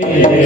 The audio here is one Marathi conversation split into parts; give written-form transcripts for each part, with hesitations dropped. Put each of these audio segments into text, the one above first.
Bye.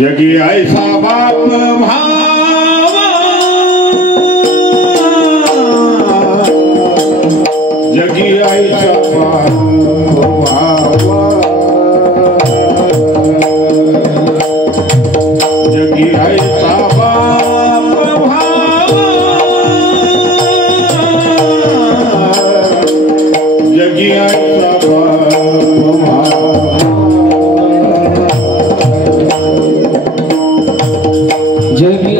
जगी ऐसा बाप भावा जगी ऐसा बाप भावा जगी ऐसा बाप भावा जगी ऐसा बाप जगी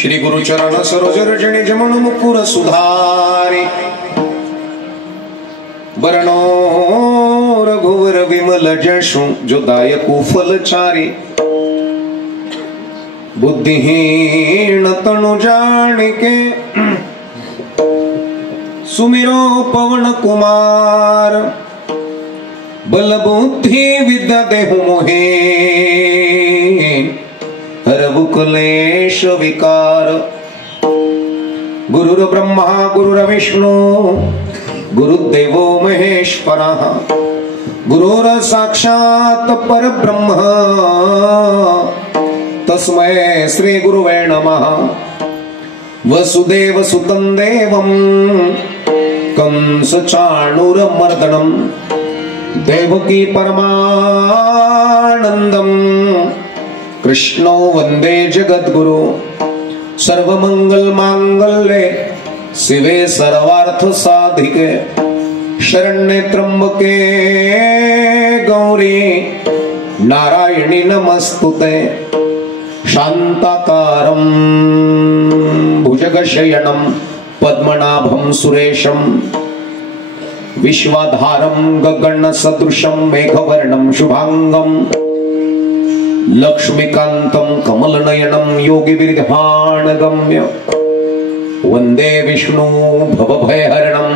श्री गुरुचरण सरोज रजनी जमन मुकुर सुधारी बरनो रघुवर विमल जशु जो दायकु फलचारी बुद्धिहीन तनु जानिके सुमिरो पवन कुमार बल बुद्धि विद्या देहु मोहे हरवु क्लेश विकार गुरुर ब्रह्मा गुरुर विष्णु गुरुदेवो महेश्वरः गुरुर साक्षात् परब्रह्म तस्मै श्री गुरुवे नमः वसुदेव सुतं देवं कंस चाणूरमर्दनं देवकी परमानन्दं कृष्णो वंदे जगद्गुरु सर्वमंगल मांगल्ये शिवे सर्वार्थ साधिके शरण्ये त्र्यंबके गौरी नारायणी नमस्तुते शांताकारं भुजगशयनं पद्मनाभं सुरेशं विश्वाधारं गगनसदृशं मेघवर्णं शुभांगं लक्ष्मीकांतं कमलनयनं योगिविरधानगम्य वंदे विष्णु भवभयहरणं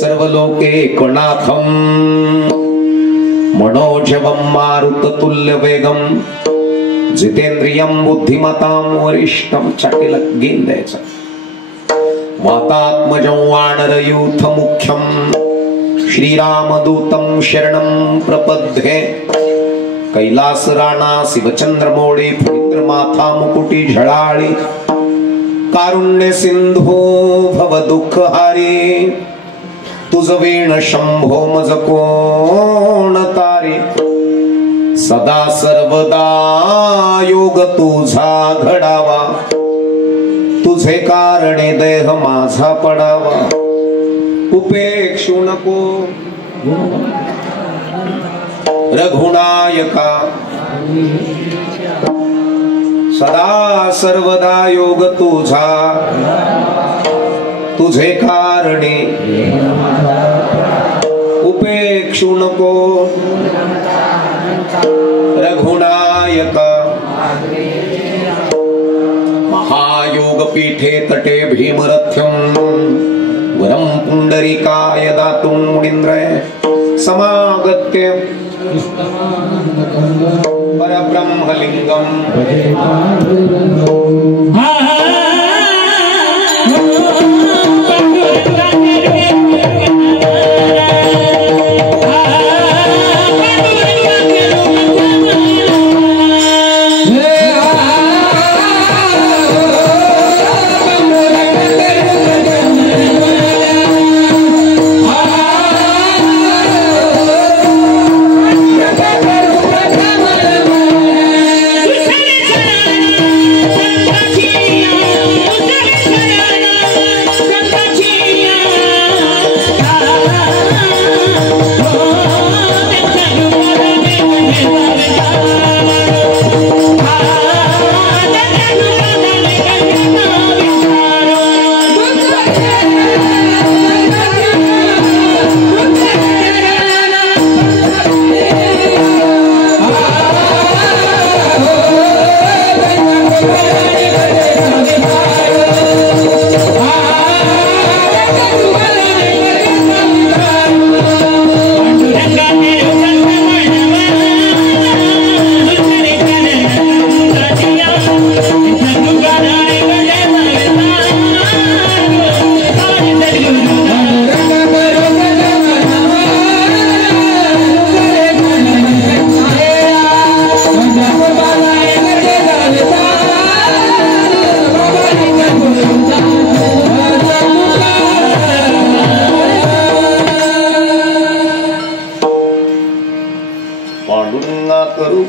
सर्वलोकैकनाथं मनोजवं मारुततुल्यवेगं जितेंद्रियं बुद्धिमतां वरिष्ठं चटिल गेंद्याचं वातात्मजं वानरयूथमुख्यं श्रीरामदूतं शरणं प्रपद्ये कैलास राणा शिवचंद्रमोळी फणींद्रमाथा मुकुटी झळाळी कारुण्य सिंधू भव दुःखहारी तुझ वीण शंभो मज कोण तारी सदा सर्वदा योग तुझा घडावा तुझे कारणे देह माझा पडावा उपेक्षू नको रघुनायका सदा सर्वदा योग तुझा तुझे कारणे उपेक्षू नको रघुनायका महायोग पीठे तटे भीमरथ्यं वरं पुंडरीकाय दातुं मुनीन्द्रय समागत्य परब्रह्मलिंगं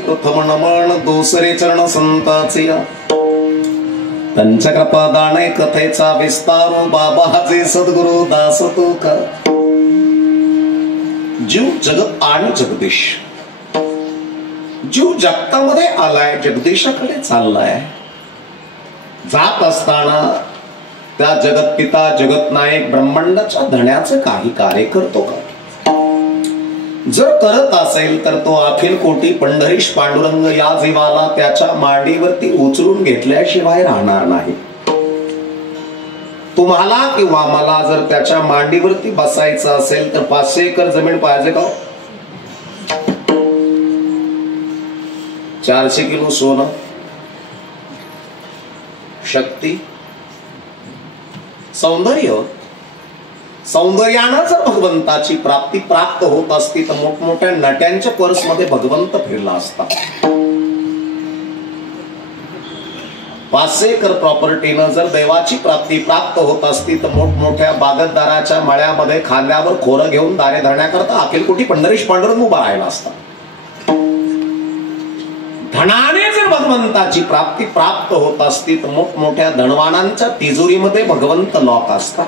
प्रथम नमन दुसरे चरण संताचे त्यांच्या कृपादाने कथेचा विस्तार बाबाचे सद्गुरु दास तुका जीव जगत आणि जगदीश. जीव जगतामध्ये आलाय, जगदीशाकडे चाललाय. जात असताना त्या जगत पिता जगत नायक ब्रह्मांडाच्या धण्याचं काही कार्य करतो का? जर करत असेल तर तो अखिल कोटी पंढरीश पांडुरंग या जीवाला त्याच्या मांडीवरती उचलून घेतल्याशिवाय राहणार नाही. तुम्हाला किंवा मला जर त्याच्या मांडीवरती बसायचं असेल तर 500 एकर जमीन पाहिजे का? 400 किलो सोनं, शक्ती, सौंदर्य. सौंदर्यानं जर भगवंताची प्राप्ती प्राप्त होत असती तर मोठमोठ्या नट्यांच्या पर्समध्ये भगवंत फिरला असता. 500 एकर प्रॉपर्टीनं जर देवाची प्राप्ती प्राप्त होत असती तर मोठमोठ्या बागतदाराच्या मळ्यामध्ये खांद्यावर खोरं घेऊन दारे धरण्याकरता अखिल कोटी पंढरीश पांडुरंग उभा राहिला असता. धनाने जर भगवंताची प्राप्ती प्राप्त होत असती तर मोठमोठ्या धनवानांच्या तिजोरीमध्ये भगवंत लॉक असता.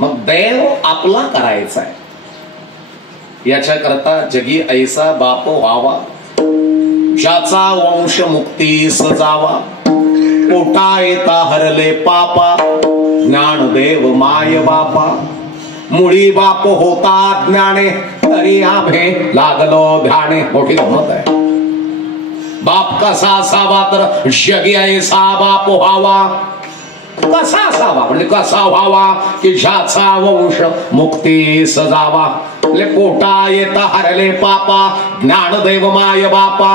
मग देव आपला करायचा आहे याच्याकरता जगी ऐसा बाप व्हावा ज्याचा वंश मुक्ती सजावा. पोटा येता हरले पापा ज्ञानदेव माय बापा. मुळी बाप होता ज्ञाने तरी आम्हे लागलो ध्याने. मोठी गंमत आहे. बाप कसा असावा तर जगी ऐसा बाप व्हावा. कसा असावा म्हणजे कसा व्हावा की ज्याचा वंश मुक्ती सजावा. पोटा येता हरले पापा ज्ञानदेव माय बापा.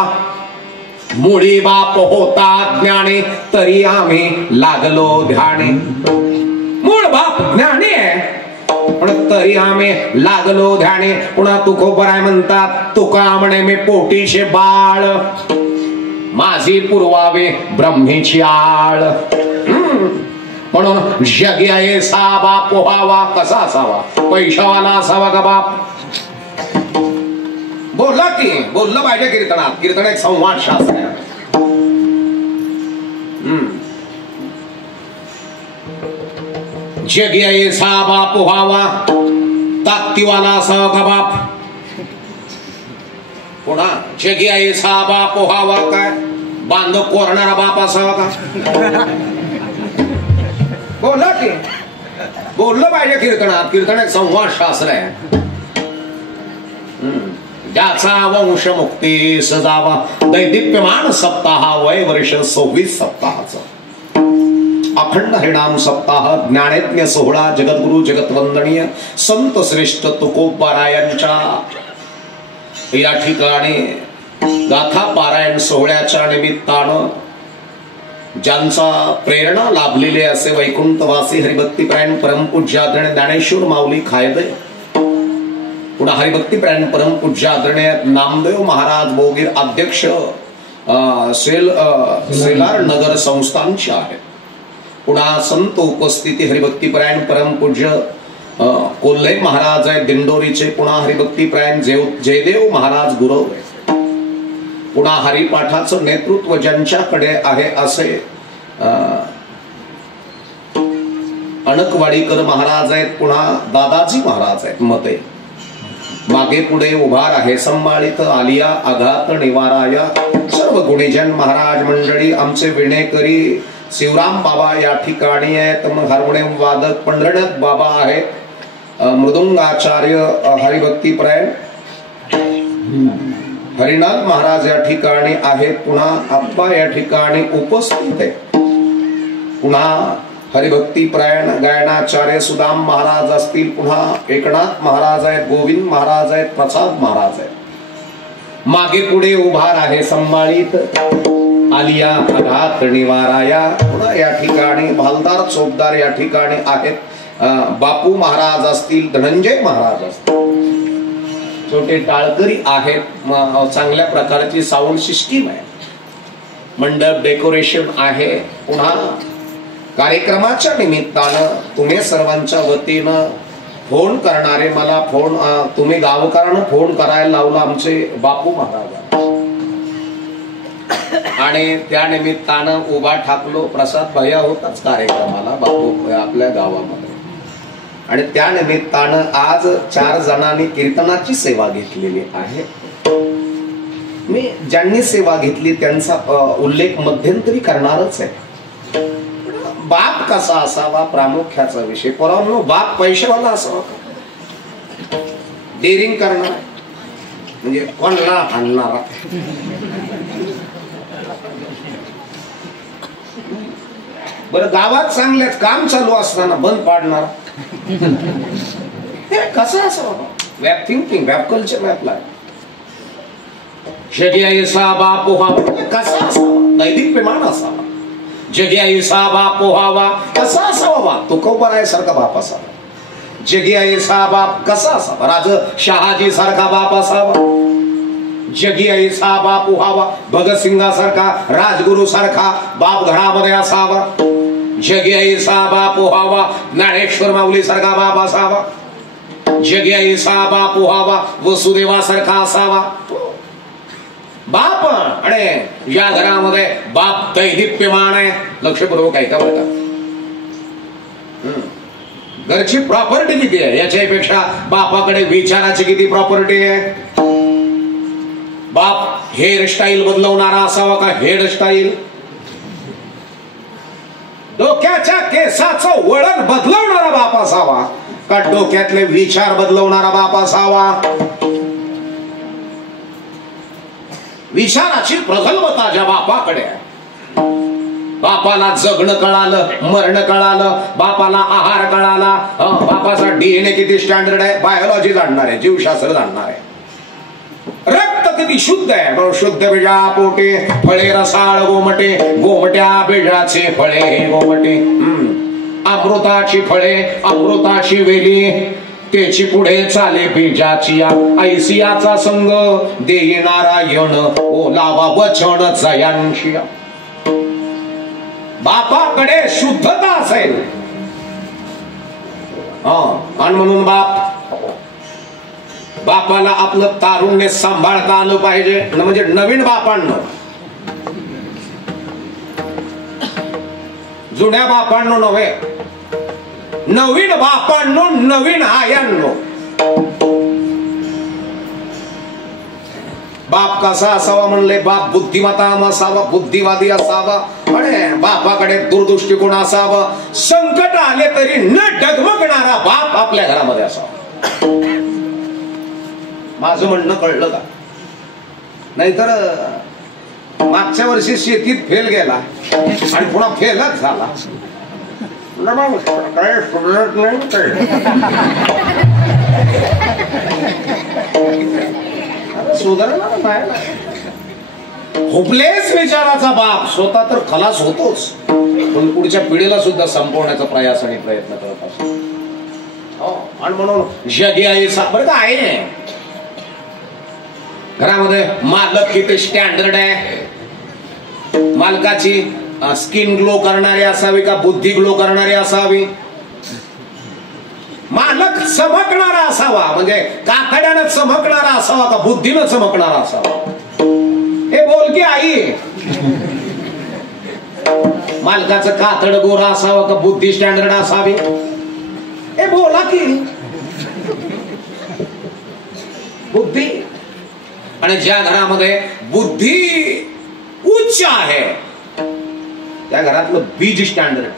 मुळी बाप होता ज्ञाने तरी आम्ही लागलो ध्याने. मूळ बाप ज्ञानी आहे पण तरी आम्ही लागलो ध्याने. पुन्हा तुकोबराय म्हणतात तुका म्हणे मी पोटीचे बाळ माझी पुरवावे ब्रह्मेची आळ. म्हणून जगी ऐसा बाप व्हावा. कसा असावा? पैशावाला असावा का बाप? बोलला की बोललं पाहिजे कीर्तनात. कीर्तन एक संवाद शास्त्र आहे. जगी ऐसा बाप व्हावा. ताकदीवाला असावा का बाप? पुन्हा जगी ऐसा बाप व्हावा काय बांध कोरणारा बाप असावा का? बोलला की बोललं पाहिजे कीर्तनात. कीर्तन एक संवाद शास्त्र आहे. ज्याचा वंश मुक्ती सजावा. दैदिप्यमान सप्ताह वय वर्ष 26 सप्ताहाचा. अखंड हरिनाम सप्ताह ज्ञानेज्ञ सोहळा जगद्गुरु जगतवंदनीय संत श्रेष्ठ तुकोबारायांच्या या ठिकाणी गाथा पारायण सोहळ्याच्या निमित्तानं ज्यांचा प्रेरणा लाभलेले असे वैकुंठवासी हरिभक्तीपरायण परमपूज्य आदरणीय ज्ञानेश्वर माऊली खायदे. पुन्हा हरिभक्तीपरायण परमपूज्य आदरणीय नामदेव महाराज बोगीर अध्यक्ष सेलार नगर संस्थानचे आहेत. पुन्हा संत उपस्थिती हरिभक्तीपरायण परमपूज्य कोल्हे महाराज आहेत दिंडोरीचे. पुन्हा हरिभक्तीपरायण जयदेव महाराज गुरव. पुन्हा हरिपाठाचं नेतृत्व ज्यांच्याकडे आहे असे अणकवाडीकर महाराज आहेत. पुन्हा दादाजी महाराज आहेत मते. मागे पुढे उभार आहे संभाळित आलिया आघात निवाराया. सर्व गुणीजन महाराज मंडळी आमचे विणेकरी शिवराम बाबा या ठिकाणी आहेत. मग हार्मोनियम वादक पंढरनाथ बाबा आहेत. मृदुंगाचार्य हरिभक्तीपरायण हरिनाथ महाराज या ठिकाणी आहेत. पुन्हा आप्पा या ठिकाणी उपस्थित आहे. पुन्हा हरिभक्तीपरायण गायनाचार्य सुदाम महाराज असतील. पुन्हा एकनाथ महाराज आहेत. गोविंद महाराज आहेत. प्रसाद महाराज आहेत. मागे पुढे उभार आहे संभाळीत आलिया आघात निवाराया. पुन्हा या ठिकाणी भालदार चोपदार या ठिकाणी आहेत. बापू महाराज असतील. धनंजय महाराज असतील. छोटे टाळकरी आहेत. चांगल्या प्रकारची साऊंड सिस्टीम आहे. मंडप डेकोरेशन आहे. पुन्हा कार्यक्रमाच्या निमित्तानं तुम्ही सर्वांच्या वतीनं फोन करणारे मला फोन तुम्ही गावकरांना फोन करायला लावला आमचे बापू महाराज आणि त्या निमित्तानं उभा ठाकलो. प्रसाद भैया होताच कार्यक्रमाला बापू आपल्या गावामध्ये. आणि त्या निमित्तानं आज 4 जणांनी कीर्तनाची सेवा घेतलेली आहे. मी ज्यांनी सेवा घेतली त्यांचा उल्लेख मध्यंतरी करणारच आहे. बाप कसा असावा प्रामुख्याचा विषय. परंतु बाप पैशावाला असावा, डेअरिंग करणार म्हणजे कोणाला आणणारा, बरं गावात चांगल्याच काम चालू असताना बंद पाडणार, हे कसं असावं. वॅप थिंकिंग, वॅप कल्चर, वॅप लाईफ. जगी ऐसा बाप व्हावा कसा असावा, नैतिक प्रमाण असावा. जगी ऐसा बाप व्हावा कसा असावा, बाप तुकोबरायसारखा बाप असावा. जगी ऐसा बाप कसा असावा, राज शहाजी सारखा बाप असावा. जगी ऐसा बाप व्हावा भगतसिंगासारखा, राजगुरू सारखा बाप घरामध्ये असावा. जगी ऐसा बाप व्हावा ज्ञानेश्वर माऊली सारखा बाप असावा. जगी ऐसा बाप व्हावा वसुदेवासारखा असावा बाप. आणि या घरामध्ये बाप दैदिप्यमान आहे. लक्षपूर्वक ऐका बरं का. घरची प्रॉपर्टी किती आहे याच्यापेक्षा बापाकडे विचाराची किती प्रॉपर्टी आहे. बाप हेअरस्टाईल बदलवणारा असावा का हेअरस्टाईल, डोक्याच्या केसाचं वळण बदलवणारा बाप असावा का डोक्यातले विचार बदलवणारा बाप असावा. विचाराची प्रगल्भता ज्या बापाकडे आहे. बापाला जगणं कळालं, मरण कळालं, बापाला आहार कळाला, बापाचा डीएनए किती स्टँडर्ड आहे, बायोलॉजी जाणणार आहे, जीवशास्त्र जाणणार आहे, रक्त किती शुद्ध आहे, शुद्ध बीजा पोटे फळे रसाळ गोमटे, गोमट्या बीजाचे फळे गोमटे, अमृताची फळे अमृताची वेली, त्याची पुढे चाले बीजाची ऐसियाचा संग देई नारायण ओलावा वचन जयांशी. बापाकडे शुद्धता असेल आणि म्हणून बापाला आपलं तारुण्य सांभाळता आलं पाहिजे. म्हणजे नवीन बापांनो, जुन्या बापांनो नव्हे, नवीन बापांनो, नवीन आयांनो. बाप कसा असावा म्हणले, बाप बुद्धिमत्ता असावा, बुद्धिवादी असावा आणि बापाकडे दूरदृष्टिकोन असावा. संकट आले तरी न डगमगणारा बाप आपल्या घरामध्ये असावा. माझं म्हणणं कळलं का? नाहीतर मागच्या वर्षी शेतीत फेल गेला आणि पुन्हा फेलच झाला. सुधारणा नाही. होपलेस विचाराचा बाप स्वतः तर खलास होतोच, पण पुढच्या पिढीला सुद्धा संपवण्याचा प्रयास आणि प्रयत्न करत असतो. आणि म्हणून जगी आई बरं का आहे. घरामध्ये मालक किती स्टँडर्ड आहे, मालकाची स्किन ग्लो करणारी असावी का बुद्धी ग्लो करणारी असावी. मालक चमकणारा असावा म्हणजे कातड्यानं चमकणारा असावा का बुद्धीनं चमकणारा असावा. हे बोल की आई, मालकाचं कातड गोरा असावा का बुद्धी स्टँडर्ड असावी. हे बोला की बुद्धी. आणि ज्या घरामध्ये बुद्धी उच्च आहे त्या घरातलं बीज स्टँडर्ड आहे.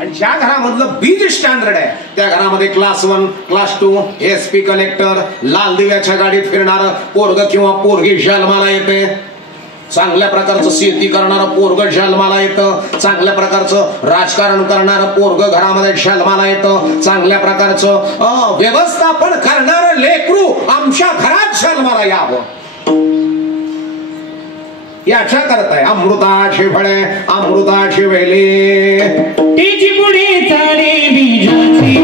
आणि ज्या घरामधलं बीज स्टँडर्ड आहे त्या घरामध्ये क्लास 1 क्लास 2 एसपी कलेक्टर लाल दिव्याच्या गाडीत फिरणार पोरग किंवा पोरगी जन्माला येते. चांगल्या प्रकारचं शेती करणारं पोरग जन्माला येतं. चांगल्या प्रकारचं राजकारण करणारं पोरग घरामध्ये जन्माला येतं. चांगल्या प्रकारचं व्यवस्थापन करणारं लेकरू आमच्या घरात जन्माला यावं याच्या करताय. अमृताची फळे अमृताची वेली तिची पुढे चाले बीजाची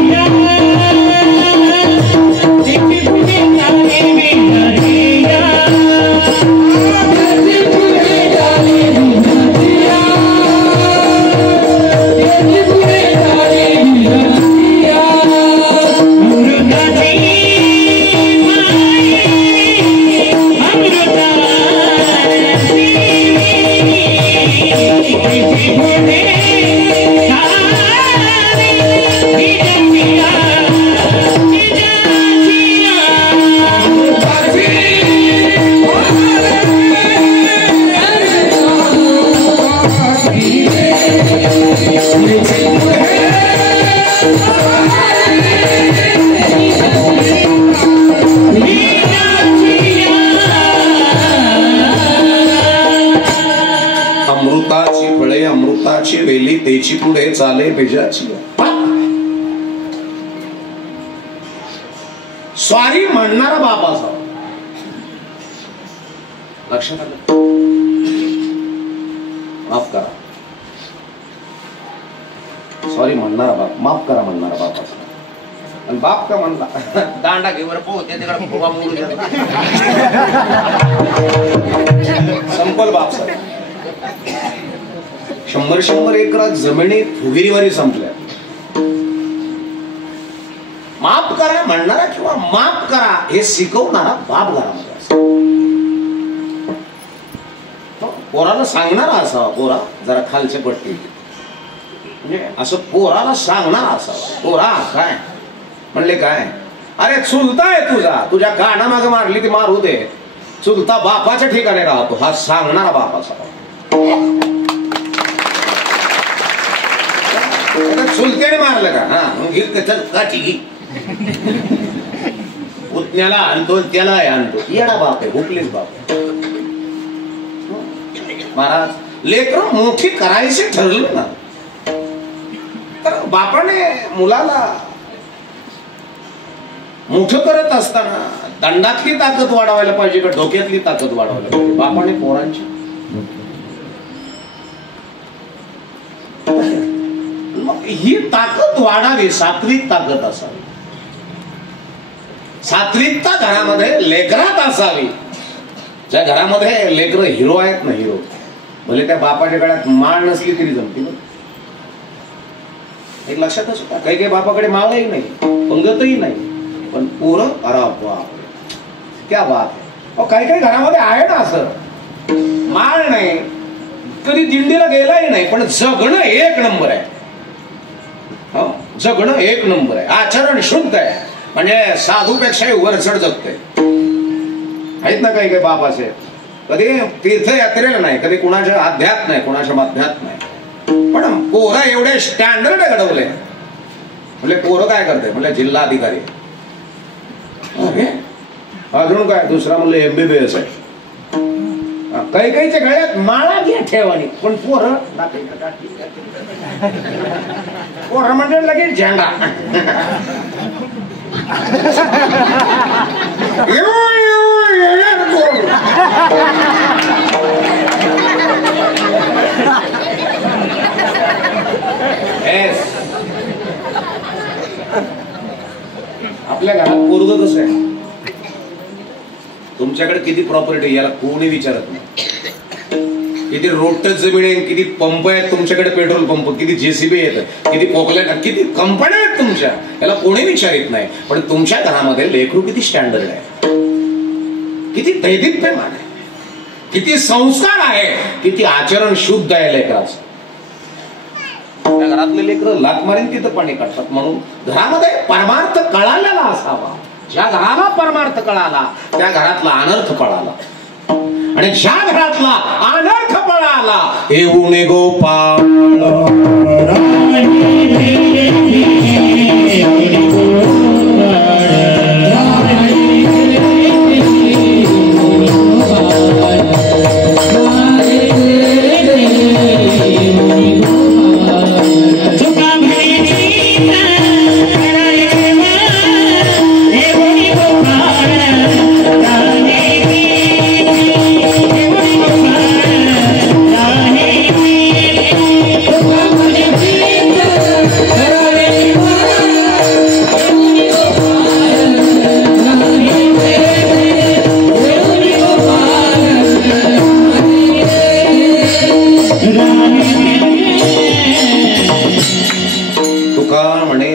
तिची पुढे चाले बीजाची तिची पुढे चाले बीजाची तिची पुढे चाले बीजाची अमृताची अमृता तेची पुढे चाले बेजाची. स्वारी म्हणणारा बाप असावा. लक्षात आलं? माफ करा, सॉरी म्हणणारा बाप, माफ करा म्हणणारा बाप असा. आणि बाप का म्हणला दांडा घेवर पोहते तिकडे फुगा मोडून संपल बाप सर. 100 एकरात जमिनी फुगिरीवारी संपल्या. माफ करा म्हणणारा किंवा माफ करा हे शिकवणारा बाप घरामध्ये असतो. पोराला सांगणारा असावा. पोरा जरा खालच्या पट्टी म्हणजे असं पोराला सांगणारा असावा. पोरा काय म्हणले काय, अरे चुलता आहे तुझा, तुझ्या काना मागे मारली ती मारू दे, चुलता बापाच्या ठिकाणी राहतो, हा सांगणारा बाप असावा. चुलत्याने मारलं का, हा मग घी पुतण्याला आणतो त्याला आणतो. येडा बाप आहे, हुकलीच बाप आहे. महाराज लेकर मोठी करायची ठरलं ना तर बापाने मुलाला मोठं करत असताना दंडातली ताकद वाढवायला पाहिजे का डोक्यातली ताकद वाढवायला पाहिजे? बापाने पोरांची. मग ही ताकद वाढावी, सात्विक ताकद असावी. सात्विकता घरामध्ये लेकरात असावी. ज्या घरामध्ये लेकर हिरो आहेत ना, हिरो, भले त्या बापाच्या गळ्यात माळ नसली तरी जमते. एक लक्षातच होता, काही काही बापाकडे माळही नाही, पंगतही नाही, पण पोरं अरे बाप क्या बात आहे. काही काही घरामध्ये आहे ना असं, माळ नाही, कधी दिंडीला गेलाही नाही, पण जगणं एक नंबर आहे. जगणं एक नंबर आहे, आचरण शुद्ध आहे, म्हणजे साधूपेक्षाही वरचढ जगते. आहेत ना काही काही बाप असे, कधी तीर्थयात्रेला नाही, कधी कुणाच्या अध्यात नाही, कुणाच्या मध्यात नाही, पण पोरं एवढे स्टँडर्ड घडवले. म्हणजे पोरं काय करते, म्हणजे जिल्हा अधिकारी, अजून काय दुसरा म्हणलं MBBS आहे. काही काहीच्या गळ्यात माळा घ्या ठेवानी, पण पोरं पोरं म्हणजे लगेच झेंडा. आपल्या घरात पोरगं कसं आहे, तुमच्याकडे किती प्रॉपर्टी याला कोणी विचारत नाही. किती रोटच जमीन आहे, किती पंप आहेत तुमच्याकडे, पेट्रोल पंप, किती JCB आहेत, किती पोकल्या, किती कंपन्या आहेत तुमच्या, याला कोणी विचारित नाही. पण तुमच्या घरामध्ये लेकरू किती स्टँडर्ड आहे, किती दैदिप्यमान आहे, किती संस्कार आहे, किती आचरण शुद्ध आहे लेकराचं. त्या घरातले लेकर लात मारीन तिथं पाणी काढतात. म्हणून घरामध्ये परमार्थ कळालेला असावा. ज्या घराला परमार्थ कळाला त्या घरातला अनर्थ पळाला, आणि ज्या घरातला अनर्थ पळाला येऊन गोपाळ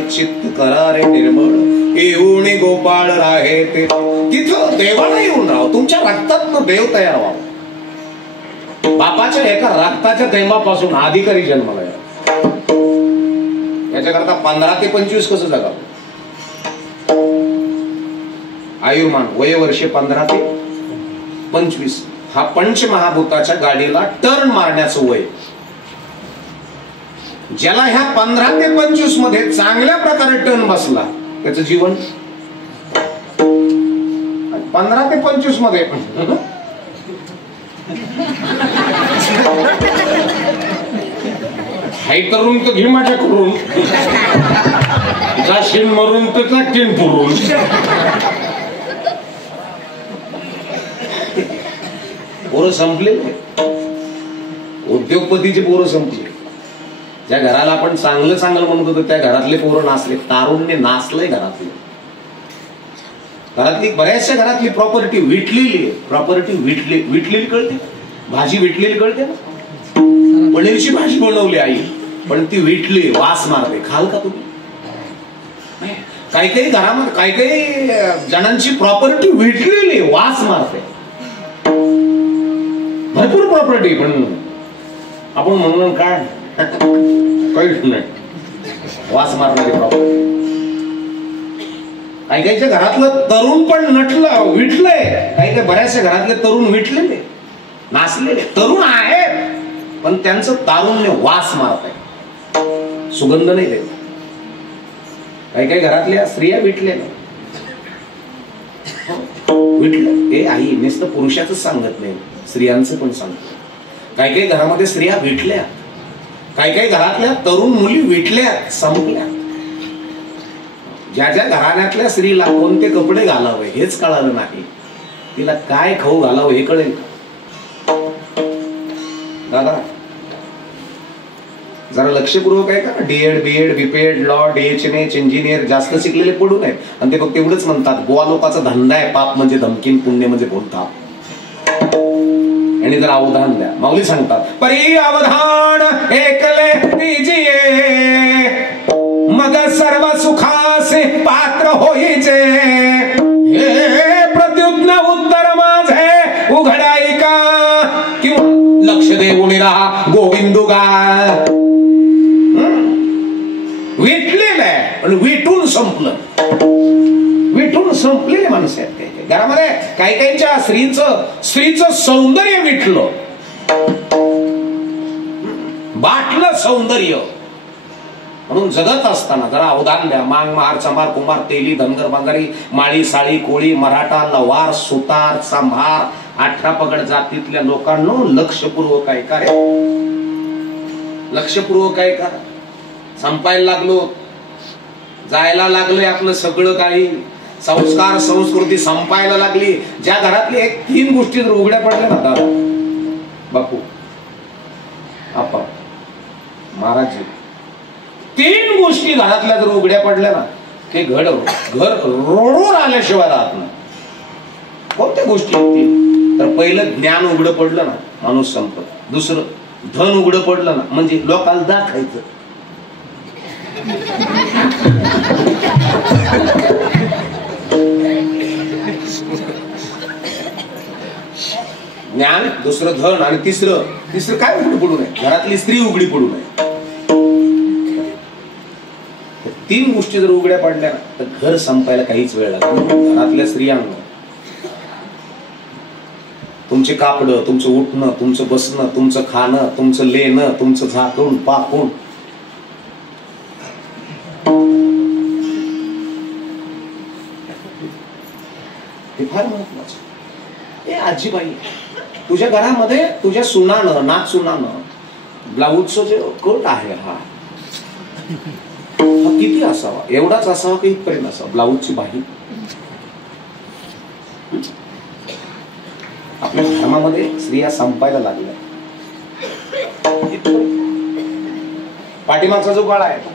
चित्त करारे निर्मळ येऊन गोपाळ राहे ते. तिथं देवाला येऊन राहा, तुमच्या रक्तात देव तयार व्हावा. बापाच्या एका रक्ताच्या थेंबापासून अधिकारी जन्माला याच्याकरता 15 ते 25 कसं जगावं. आयुर्मान वयवर्ष 15 ते 25 हा पंचमहाभूताच्या गाडीला टर्न मारण्याचं वय. ज्याला ह्या 15 ते 25 मध्ये चांगल्या प्रकारे टर्न बसला त्याचं जीवन 15 ते 25 मध्ये हाय तरुण तर घे माझ्या करून, जाशील मरून तर टाकीन पुरून. पोरं संपले, उद्योगपतीचे पोरं संपले. ज्या घराला आपण चांगलं चांगलं म्हणत होतो त्या घरातले पोरं नाचले, तारुण्य नाचलंय घरातले. घरातली बऱ्याचशा घरातली प्रॉपर्टी विटलेली आहे. प्रॉपर्टी विटलेली कळते, भाजी विटलेली कळते ना. पनीरची भाजी बनवली आई, पण ती विटली, वास मारते. खाल का तुम्ही? काही काही घरामध्ये काही काही जणांची प्रॉपर्टी विटलेली, वास मारते. भरपूर प्रॉपर्टी, पण आपण म्हणून काय काहीच नाही, वास मारणारी प्रॉपर्टी. काही काहीच्या घरातलं तरुण पण नटलं, विटलंय. काही काही बऱ्याचशा घरातले तरुण विटलेले, नाचलेले. तरुण आहेत पण त्यांचं तारुण्य वास मारत आहे, सुगंध नाही देत. काही काही घरातल्या स्त्रिया विटलेल्या, विटलं. हे आई नुसतं पुरुषाच सांगत नाही, स्त्रियांचं पण सांगतो. काही काही घरामध्ये स्त्रिया विटल्या, काही काही घरातल्या तरुण मुली विटल्या, संपल्या. ज्या ज्या घराण्यातल्या स्त्रीला कोणते कपडे घालावे हेच कळालं नाही, तिला काय खाऊ घालावं हे कळेल का? दादा जरा लक्षपूर्वक आहे का? D.Ed B.Ed BPEd law डीएचएमएच engineer जास्त शिकलेले पडू नये, आणि ते फक्त एवढंच म्हणतात गोवा लोकांचा धंदा आहे, पाप म्हणजे धमकीन, पुण्य म्हणजे बोलता. आणि जर अवधान द्या, माऊली सांगतात परी अवधान एकले दीजिए, मग सर्व सुखासे पात्र होईचे. हे प्रत्युत्न उत्तर माझे उघडाई का, किंवा लक्ष देऊन राहा गोविंदू गाय. विटलेलं आहे पण विटून संपलं, विटून संपलेले माणसं आहेत. काही घरामध्ये काही काहींच्या स्त्रीचं सौंदर्य विटलं, बाटलं सौंदर्य. म्हणून जगत असताना जरा अवधान द्या. मांग महार चमार कुमार तेली धनगर बंगारी माळी साळी कोळी मराठा लवार सुतार सांभार 18 पगड जातीतल्या लोकांनो लक्षपूर्वक ऐका रे, लक्षपूर्वक ऐका. संपायला लागलो, जायला लागले आपलं सगळं काही, संस्कार संस्कृती संपायला लागली. ज्या घरातली 3 गोष्टी जर उघड्या पडल्या ना दादा बापू आपा महाराज, 3 गोष्टी घरातल्या जर उघड्या पडल्या ना, ते घर रोडवर आल्याशिवाय राहत नाही. कोणत्या गोष्टी तर पहिलं ज्ञान उघडं पडलं ना माणूस संपत. दुसरं धन उघडं पडलं ना म्हणजे लोकांना दाखायचं. ज्ञान, दुसरं धन, आणि तिसरं काय उघडी पडू नये, घरातली स्त्री उघडी पडू नये. 3 गोष्टी जर उघड्या पडल्या ना तर घर संपायला काहीच वेळ लागतो. घरातल्या स्त्रियांना तुमचे कापड, तुमचं उठणं, तुमचं बसणं, तुमचं खाणं, तुमचं लेणं, तुमचं झाकून पाकून, हे फार महत्वाचं. हे आजीबाई तुझ्या घरामध्ये तुझ्या सुनानं, नाच सुनानं ब्लाऊजचं जे कट आहे हा किती असावा, एवढाच असावा की इथपर्यंत असावा ब्लाऊजची बाही. आपल्या धर्मामध्ये स्त्रिया संपायला लागल्या. पाठीमागचा जो काळ आहे तो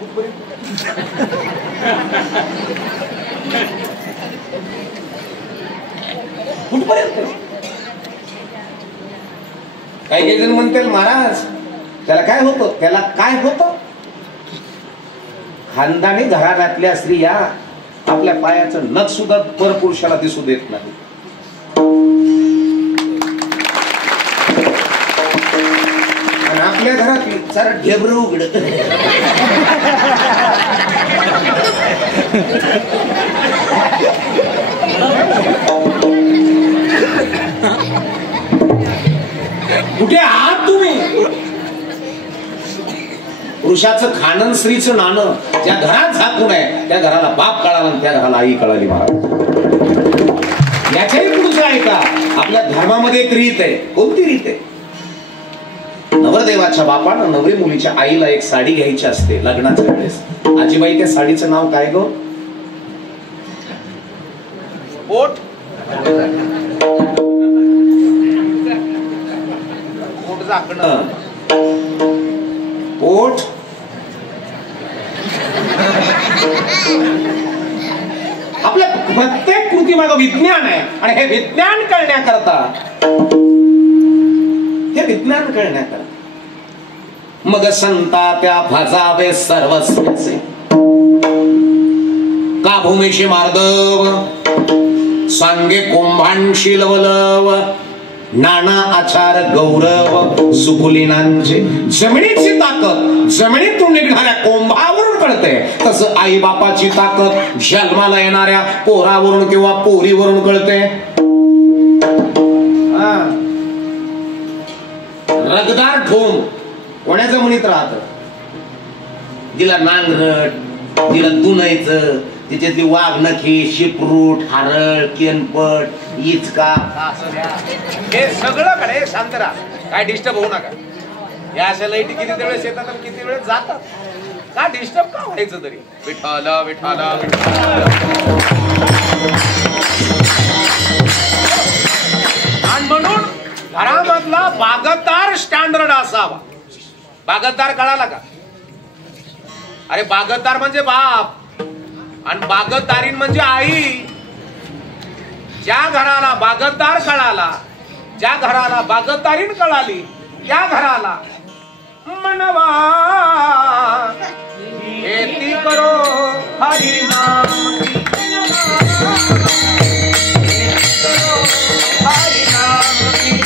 कुठपर्यंत. काही जण म्हणतील महाराज त्याला काय होतं, त्याला काय होतं. खानदानी घराण्यातल्या स्त्रिया आपल्या पायाचं नख सुद्धा परपुरुषाला दिसू देत नाही. आणि आपल्या घरातली जरा ढेबरं उघड, कुठे आहात तुम्ही. पुरुषाचं खाणं स्त्रीचं नाणं ज्या घरात झाकून आहे त्या घराला बाप कळाला आणि त्या घराला आई कळाली. महाराज याच्याही पुढचं आहे का. आपल्या धर्मामध्ये एक रीत आहे. कोणती रीत आहे. नवरदेवाच्या बापानं नवरी मुलीच्या आईला एक साडी घ्यायची असते लग्नाच्या वेळेस. आजीबाई त्या साडीचं नाव काय गो? पोट. पोट झाकणं. पोट. आपल्या प्रत्येक कृती मागं विज्ञान आहे आणि हे विज्ञान कळण्याकरता मग संता त्या भजावे सर्वस्वचे का भूमीशी मार्दव सांगे कुंभांशी लवलव नाना आचार गौरव सुकुलीनांचे. जमिनीची ताकद जमिनीतून निघणाऱ्या कोंभावरून कळते, तसं आई बापाची ताकद जन्माला येणाऱ्या पोरावरून किंवा पोरीवरून कळते. रगदार ठोंब कोण्या जमिनीत राहत, तिला नांगरट, तिला दुनायचं, तिच्यातली वाघनखी, शिपरूट, हारळ, केनपट, इचका, हे सगळं कडे शांत राहा, काय डिस्टर्ब होऊ नका. या अशा लाईटी किती वेळेस येतात आणि किती वेळेस जातात, का डिस्टर्ब का व्हायचं तरी. विठाला विठाला आणि म्हणून घरामधला बागतदार स्टँडर्ड असावा. बागतदार कळाला का? अरे बागतदार म्हणजे बाप आणि बागतदारीन म्हणजे आई. ज्या घराला बागतदार कळाला, ज्या घराला बागतदारीन कळाली, त्या घराला मनवा खेती करो हरी नाम की, हरी नाम की.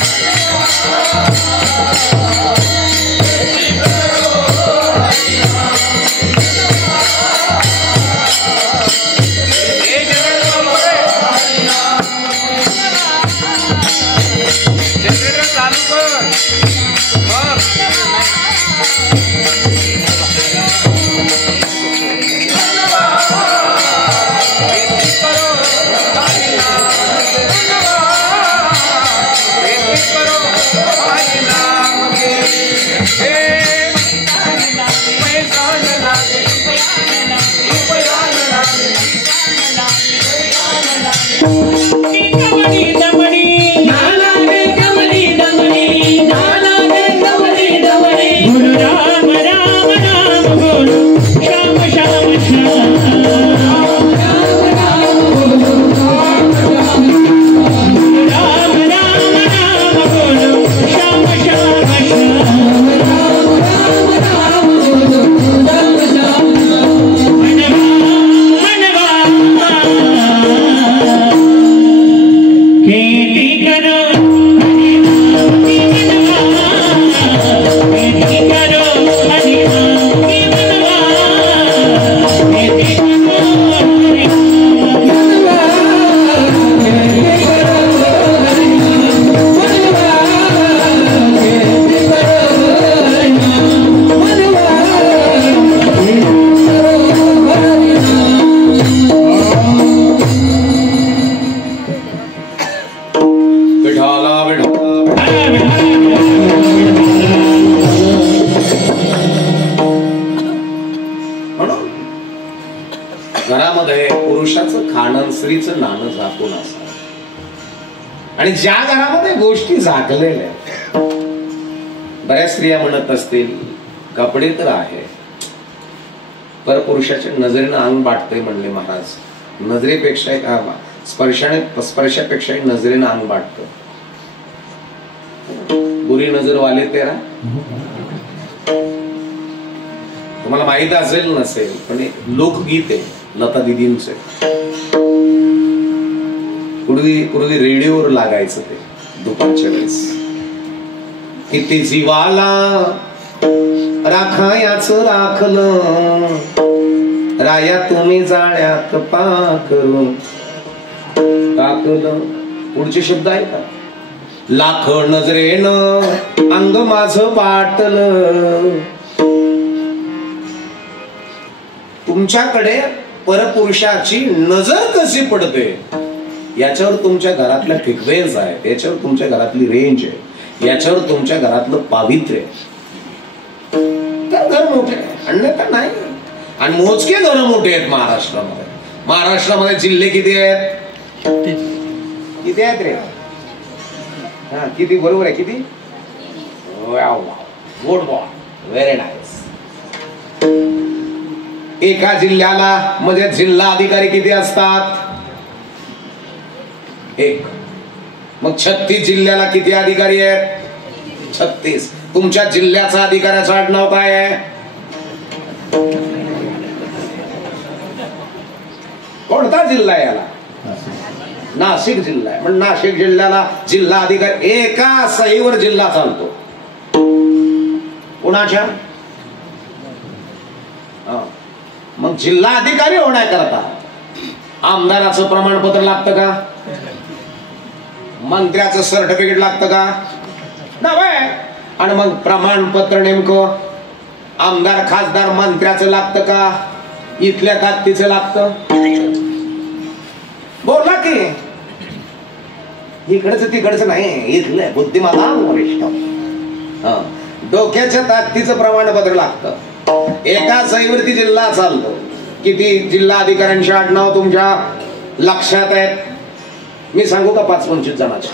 घरामध्ये पुरुषाचं खाणं स्त्रीचं नाणं झाकून असतं. आणि ज्या घरामध्ये गोष्टी झाकलेल्या, बऱ्याच स्त्रिया म्हणत असतील कपडे तर आहे, पर पुरुषाच्या नजरेनं अंग बाटते म्हणले महाराज. नजरेपेक्षा स्पर्शापेक्षाही नजरेनं अंग बाटत. बुरी नजर वाले तेरा, तुम्हाला माहित असेल नसेल पण एक लोकगीत आहे लता दिदींचे. पूर्वी रेडिओवर लागायचं ते दुपारच्या वेळेस. किती जीवाला राखायाच राखलं राया तुम्ही जाळ्यात पाकरून टाकलं. पुढचे शब्द आहे का? लाख नजरेनं अंग माझं बाटलं. तुमच्याकडे परपुरुषाची नजर कशी पडते याच्यावर तुमच्या घरातल्या फ्रिक्वेन्स आहे, याच्यावर तुमच्या घरातली रेंज आहे, याच्यावर तुमच्या घरातलं पावित्र्य, मोठे अन्यथा नाही. आणि मोजके घर मोठे आहेत महाराष्ट्रामध्ये. महाराष्ट्रामध्ये जिल्हे किती आहेत? किती आहेत रे? हा किती? बरोबर आहे किती? Good boy, very nice. एका जिल्ह्याला म्हणजे जिल्हा अधिकारी किती असतात? एक. मग 36 जिल्ह्याला किती अधिकारी आहेत? 36. तुमच्या जिल्ह्याचा अधिकाऱ्याचं आडनाव काय आहे? कोणता जिल्हा आहे याला? नाशिक जिल्हा आहे. पण नाशिक जिल्ह्याला जिल्हा अधिकारी एका सहीवर जिल्हा चालतो. कोणाच्या? मग जिल्हा अधिकारी होण्याकरता आमदाराचं प्रमाणपत्र लागतं का? मंत्र्याचं सर्टिफिकेट लागतं का? नाही. आणि मग प्रमाणपत्र नेमकं आमदार खासदार मंत्र्याचं लागतं का इथल्या ताकदीचं लागतं? बोला की इकडचं तिकडचं नाही, इथलं बुद्धिमत्ता वरिष्ठ. डोक्याच्या ताकदीचं प्रमाणपत्र लागतं. एका सहीवरती जिल्हा चालतो. किती जिल्हा अधिकाऱ्यांची आडनाव तुमच्या लक्षात आहेत? मी सांगू का? 5-25 जणांचे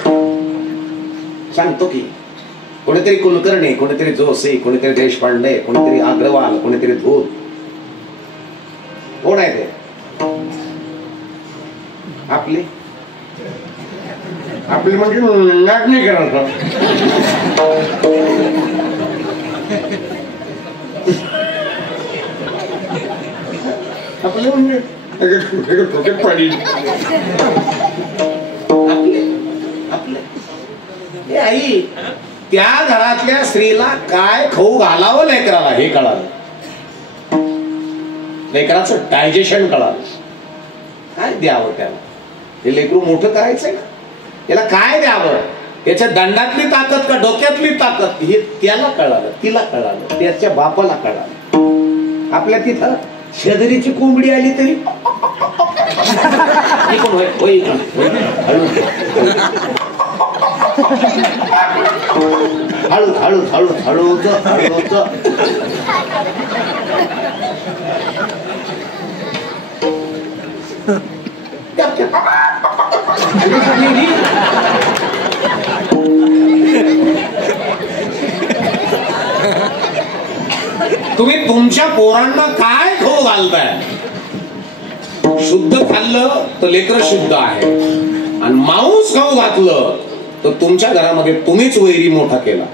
सांगतो की. कोणीतरी कुलकर्णी, कोणीतरी जोशी, कोणीतरी देशपांडे, कोणीतरी अग्रवाल, कोणीतरी धूत. कोण आहे ते? आपली आपली म्हणजे नाक नाही करायचं. आपले म्हणजे पाणी आपले आई त्या घरातल्या स्त्रीला काय खाऊ घालावं लेकराला हे कळालं. लेकराचं डायजेशन कळालं. काय द्यावं त्याला? हे लेकरू मोठं करायचंय ना, त्याला काय द्यावं? त्याच्या दंडातली ताकद का डोक्यातली ताकद हे त्याला कळालं, तिला कळालं, त्याच्या बापाला कळालं. आपल्या तिथं शेजारीची कोंबडी आली तरी हळू हळू हळू हळूच हळूच तुम्ही तुमच्या पोरांना काय खाऊ घालताय? शुद्ध खाल्लं तर लेकरं शुद्ध आहे, आणि मांस खाऊ घातलं तर तुमच्या घरामध्ये तुम्हीच वैरी मोठा केला.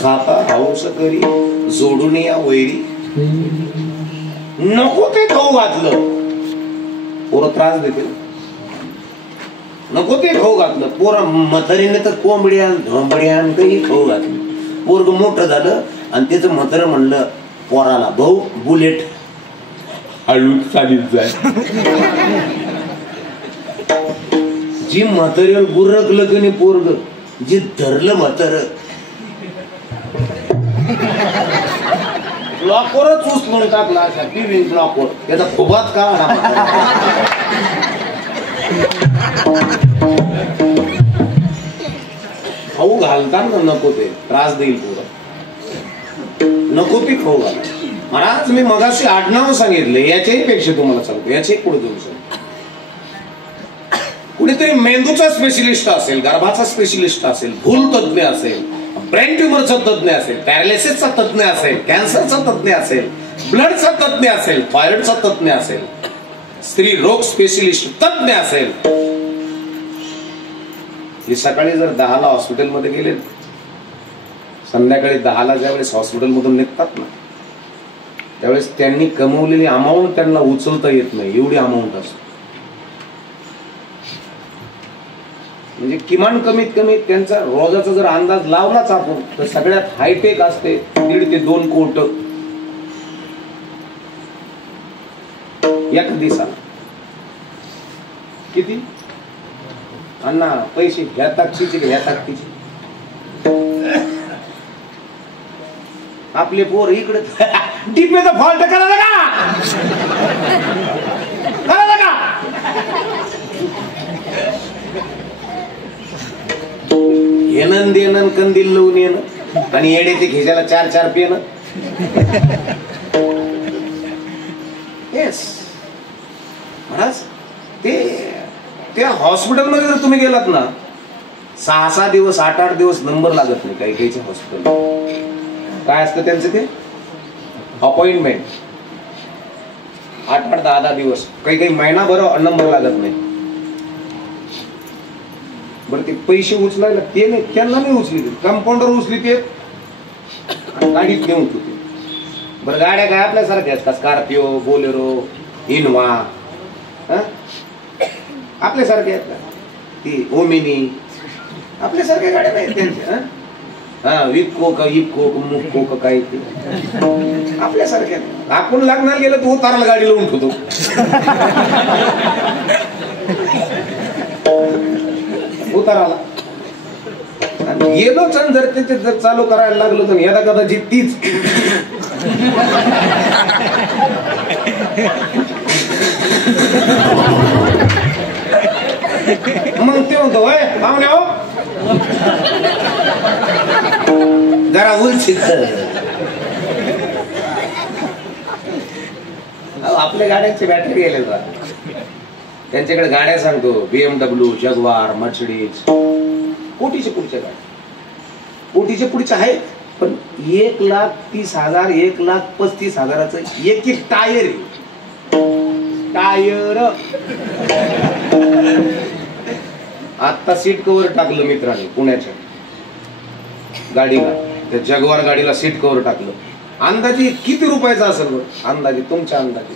खाता हौस करी जोडून या वैरी. नको ते खाऊ घातलं पोरं त्रास देतील. नको ते खाऊ घातलं पोरं म्हातारीने तर कोंबड्या धोंबड्या काही खाऊ घातलं. पोरग मोठं झालं आणि त्याचं म्हातारं म्हणलं पोराला, भाऊ बुलेट हळू चालीत जाय. जी म्हातारीवर गुरकलं की नाही पोरग, जे धरलं म्हातार ब्लॉकवरच उचलून टाकला. अशा टीव्ही ब्लॉकवर त्याचा फुगात का खाऊ घालताना नको ते त्रास देईल पोरं. नको ते खाऊ घाल. महाराज मी मगाशी आडनाव सांगितले, याच्याही पेक्षा तुम्हाला सांगतो, याच्याही पुढे जाऊन सांगतो. कुणीतरी मेंदूचा स्पेशलिस्ट असेल, गर्भाचा स्पेशलिस्ट असेल, भूल तज्ञ असेल, ब्रेन ट्युमरचा तज्ञ असेल, पॅरालिसिसचा तज्ञ असेल, कॅन्सरचा तज्ञ असेल, ब्लडचा तज्ञ असेल, थायरॉइडचा तज्ञ असेल, स्त्री रोग स्पेशलिस्ट तज्ञ असेल, हे सकाळी जर 10ला हॉस्पिटलमध्ये गेले, संध्याकाळी 10ला ज्यावेळेस हॉस्पिटलमधून निघतात ना, त्यावेळेस त्यांनी कमवलेली अमाऊंट त्यांना उचलता येत नाही, एवढी अमाऊंट असते. म्हणजे किमान कमीत कमी त्यांचा रोजाचा जर अंदाज लावलाच आपण तर सगळ्यात हायटेक असते 1.5 ते 2 कोटी एक दिवसाला. किती अण्णा पैसे ह्या ताकदीचे ह्या ताकदीचे? आपले पोर इकडे टिपेचा फॉल्ट करायला का येणं देणं कंदील लावून येणं आणि येड्याचे खिशाला 4-4 पेनं. येस महाराज, त्या हॉस्पिटलमध्ये जर तुम्ही गेलात ना 6-6 दिवस 8-8 दिवस नंबर लागत नाही. काही काहीच्या हॉस्पिटल काय असतं त्यांचं ते अपॉइंटमेंट 8-8 10-10 दिवस, काही काही महिनाभर नंबर लागत नाही. बरं ते पैसे उचलायला ते नाही, त्यांना नाही उचली, कंपाऊंडर उचली ते गाडीत नेऊन होते. बरं गाड्या काय आपल्यासारख्याच का? स्कॉर्पिओ, बोलेरो, इनोवा आपल्यासारख्या आहेत का? ती ओमिनी आपल्यासारख्या गाड्या नाही त्यांच्या. विको का इको मुको का काही ते आपल्यासारख्या. आपण लग्नाला गेलं तर उताराला गाडी लावून ठेवतो. उताराला गेलो छान, जर ते जर चालू करायला लागलो तर यदा कदाचित तीच मग ते म्हणतो होय पाहुणे हो जरा उलचित. आपल्या गाड्यांची बॅटरी गेले का? त्यांच्याकडे गाड्या सांगतो BMW, जगवार, मर्सिडीज, कोटीच्या पुढच्या गाड्या. कोटीच्या पुढच्या आहेत पण 1,30,000 1,35,000 एक टायर. टायर आता सीट कव्हर टाकलं मित्रांनी पुण्याच्या गाडीला, त्या जगवार गाडीला सीट कव्हर टाकलं. अंदाजे किती रुपयाचं असेल बरं? अंदाजे तुमच्या अंदाजे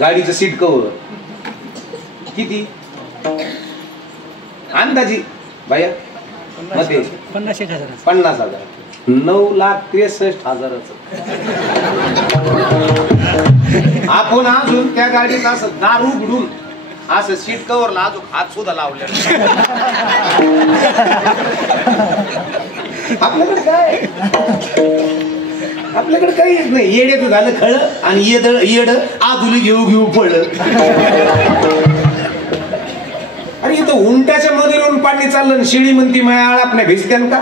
गाडीचं सीट कव्हर किती अंदाजी बाया? 50,000 9,63,000. आपण अजून त्या गाडीचं असं दारू उघडून असं सीट कव्हरला अजून हात सुद्धा लावले. आपल्याकडे काय? आपल्याकडे काहीच नाही. येड्याचं झालं खळ आणि येड आधुली घेऊ पडलं. अरे इथं उंट्याच्या मध्ये येऊन पाणी चाललं, शिडी म्हणती मायाळ आपल्या भिजत्यान का?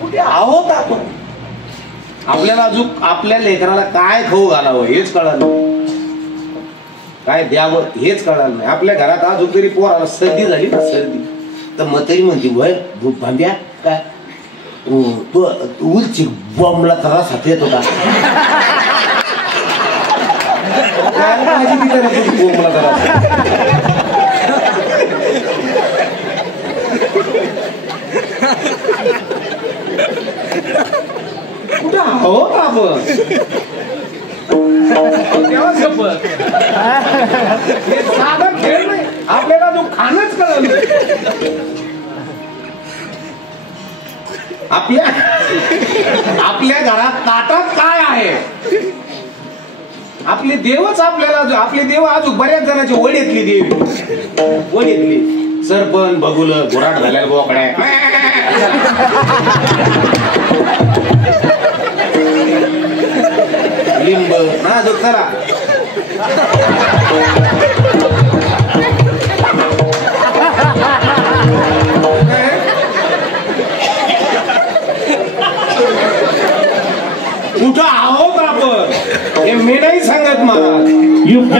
कुठे आहोत आपण? आपल्याला अजून आपल्या लेकराला काय खाऊ घालावं हेच कळालं नाही, काय द्यावं हेच कळालं नाही. आपल्या घरात अजून तरी पोराला सर्दी झाली ना, सर्दी तर मतरी म्हणते वय भांब्या काय तू उलची बॉम्बला त्रास हात येतो का? बॉम्बला त्रास कुठं आहोत आपण? साधा खेळ नाही, आपल्याला जो खाणंच कळलं. आपल्या घरात ताटात काय आहे? आपले देवच आपल्याला, आपले देव अजून बऱ्याच जणांची वडीतली देवी, वडीतली सरपण बघुल घोराट झालेल्या बोकड्या, लिंब ना जो चला कुठं आहोत आपण हे मी नाही सांगत महाराज. युग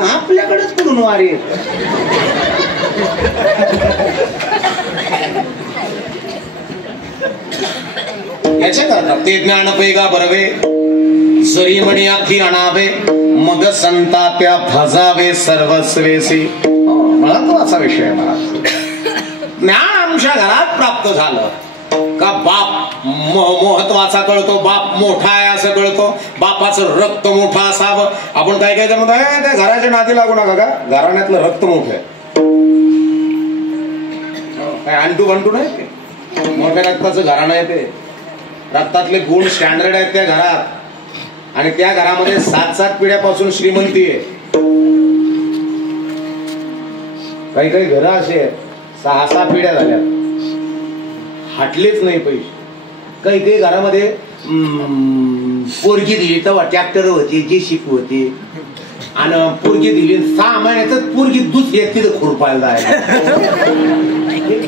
आपल्याकडेच कुठून वारी येत. याच्या करता ते ज्ञान पेगा बरवे जरी म्हणी आखी आणावे मग संताप्या भजावे सर्वस्वेसी. महत्वाचा विषय मला ज्ञान आमच्या घरात प्राप्त झालं का बाप महत्वाचा कळतो, बाप मोठा आहे असं कळतो, बापाचं रक्त मोठं असावं. आपण काय काय म्हणतो त्या घराच्या नादी लागू नका का, घराण्यातलं रक्त मोठं आहे. काय अंटू बंटू नाही ते, मोठ्या रक्ताचं घराणं आहे ते. रक्तातले गुण स्टँडर्ड आहेत त्या घरात, आणि त्या घरामध्ये 7-7 पिढ्यापासून श्रीमंती आहे. काही काही घरं असे आहेत 6-6 पिढ्या झाल्या, हटलेच नाही पैसे. काही काही घरामध्ये पोरगी दिली तेव्हा ट्रॅक्टर होती, जेसीबी होती, आणि पोरगी दिली 6 महिन्यातच पोरगी दुसरी तिथं खुरपायला जायला.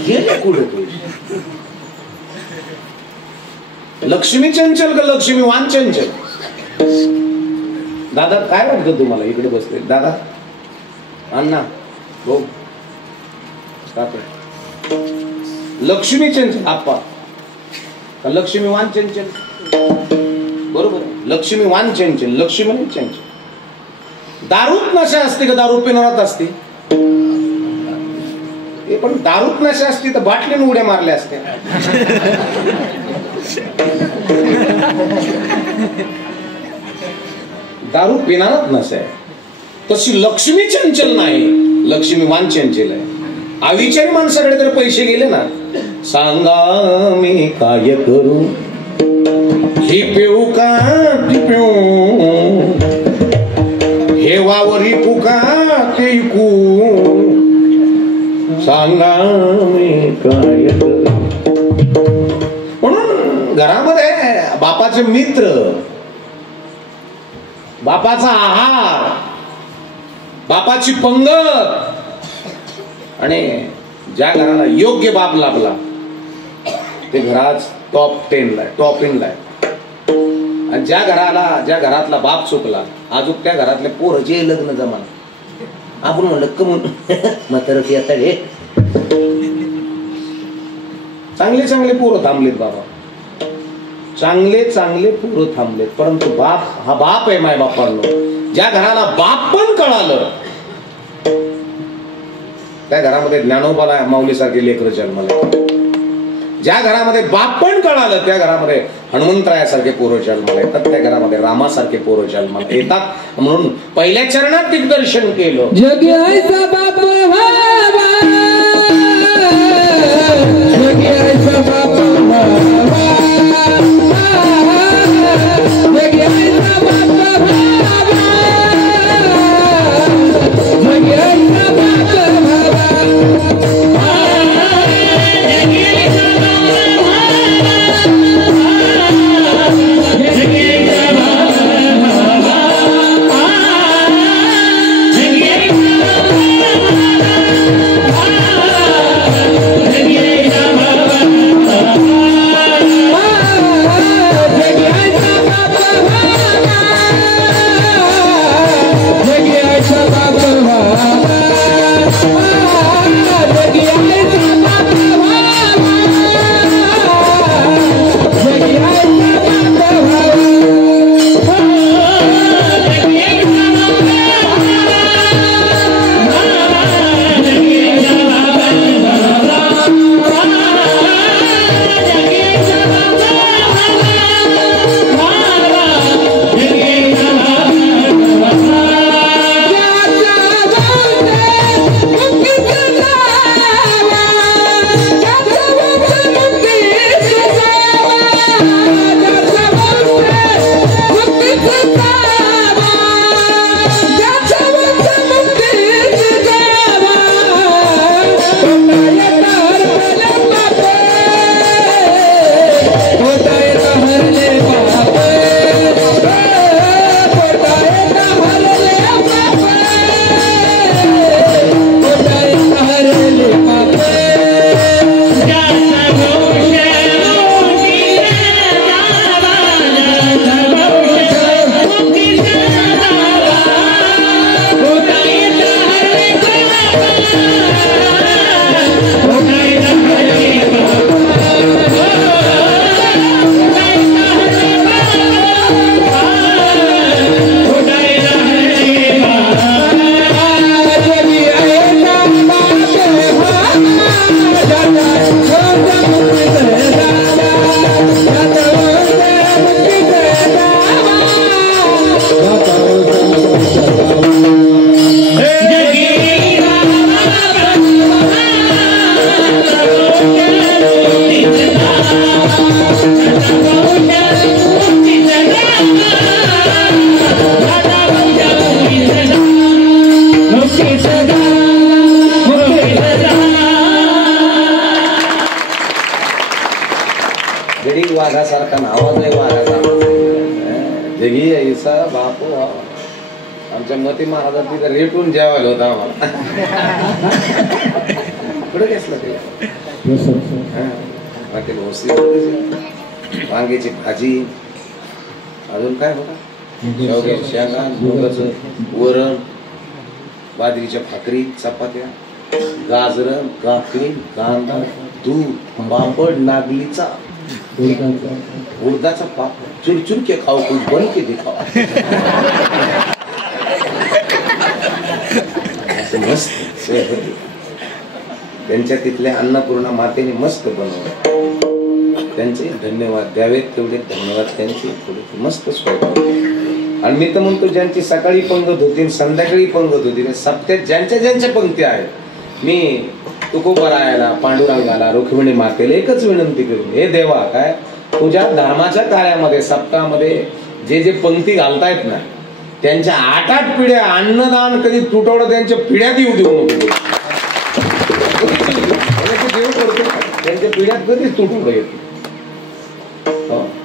गेले कुठे पैसे? लक्ष्मी चंचल का लक्ष्मी वान चंचल? दादा काय वाटतं तुम्हाला? इकडे बसले दादा, अण्णा, भाऊ, लक्ष्मी चंचल आप्पा का लक्ष्मी वान चंचल? बरोबर, लक्ष्मी वान चंचल, लक्ष्मी नाही चंचल. दारूत नशा असते का दारू पिणारात असते? पण दारूत नशा असती तर बाटलीने उड्या मारल्या असत्या. दारू पिणारच नसे. तशी लक्ष्मी चंचल नाही, लक्ष्मी वान चंचल आहे. अविचारी माणसाकडे जर पैसे गेले ना, सांगा मी काय करू, ही पिऊ का ती पिऊ, हे वावर इकू का ते इकू, सांगा मी काय करू. म्हणून घरामध्ये बापाचे मित्र, बापाचा आहार, बापाची पंगत, आणि ज्या घराला योग्य बाप लाभला ते घरात टॉप 10 ला, टॉप इन ला. आणि ज्या घरातला बाप चुकला, अजून त्या घरातले पोरचे लग्न जमाना. आपण म्हणलं कमून म्हातारती आता हे चांगले चांगले पोरं थांबलेत बाबा, चांगले चांगले पोरं थांबलेत. परंतु बाप हा बाप आहे माय बापांनो. ज्या घराला बाप पण कळालं त्या घरामध्ये ज्ञानोबाला माऊलीसारखे लेकरं जन्मले. ज्या घरामध्ये बाप पण कळालं त्या घरामध्ये हनुमंतरायासारखे पोरं जन्माला येतात, त्या घरामध्ये रामासारखे पोरं जन्माला येतात. म्हणून पहिल्या चरणात दिग्दर्शन केलं. जगी ऐसा बाप व्हावा, जगी ऐसा बाप व्हावा, जगी ऐसा बाप व्हावा, जगी ऐसा बाप व्हावा. जगी गडी वाघासारखा आवाज आहे वाघाचा. जगी ऐसा बापू व्हावा. आमच्या मती महाराजात तिथं रेटून जेवायला होता आम्हाला. कुठे घेतलं ते वांग्याची भाजी, अजून काय होता, शेवग्याची शेंगा, मुगाचं वरण, बाजरीच्या भाकरी, चपात्या, गाजरं, काकडी, कांदा, दूध, पापड, नागलीचा, उडदाचा पाप, चुरचुर के खाओ, कुछ बन के दिखाओ. मस्त त्यांच्या तिथल्या अन्नपूर्णा मातेने मस्त बनवलं. त्यांचे धन्यवाद द्यावेत, तेवढे धन्यवाद त्यांचे. थोडे मस्त स्वयंपाक. आणि मी तर म्हणतो, ज्यांची सकाळी पंगत होती संध्याकाळी पंगत होती, सप्त्यात ज्यांच्या ज्यांच्या पंक्ती आहेत, मी तुकोबरायाला, पांडुरंगाला, रुक्मिणी मातेला एकच विनंती करून, हे देवा, काय तुझ्या धर्माच्या कार्यामध्ये सप्ताहामध्ये जे जे पंक्ती घालतायत ना, त्यांच्या 8-8 पिढ्या अन्नदान कधी तुटवडं त्यांच्या पिढ्यात येऊ देऊ नको. त्यांच्या पिढ्यात कधीच तुटवडं येत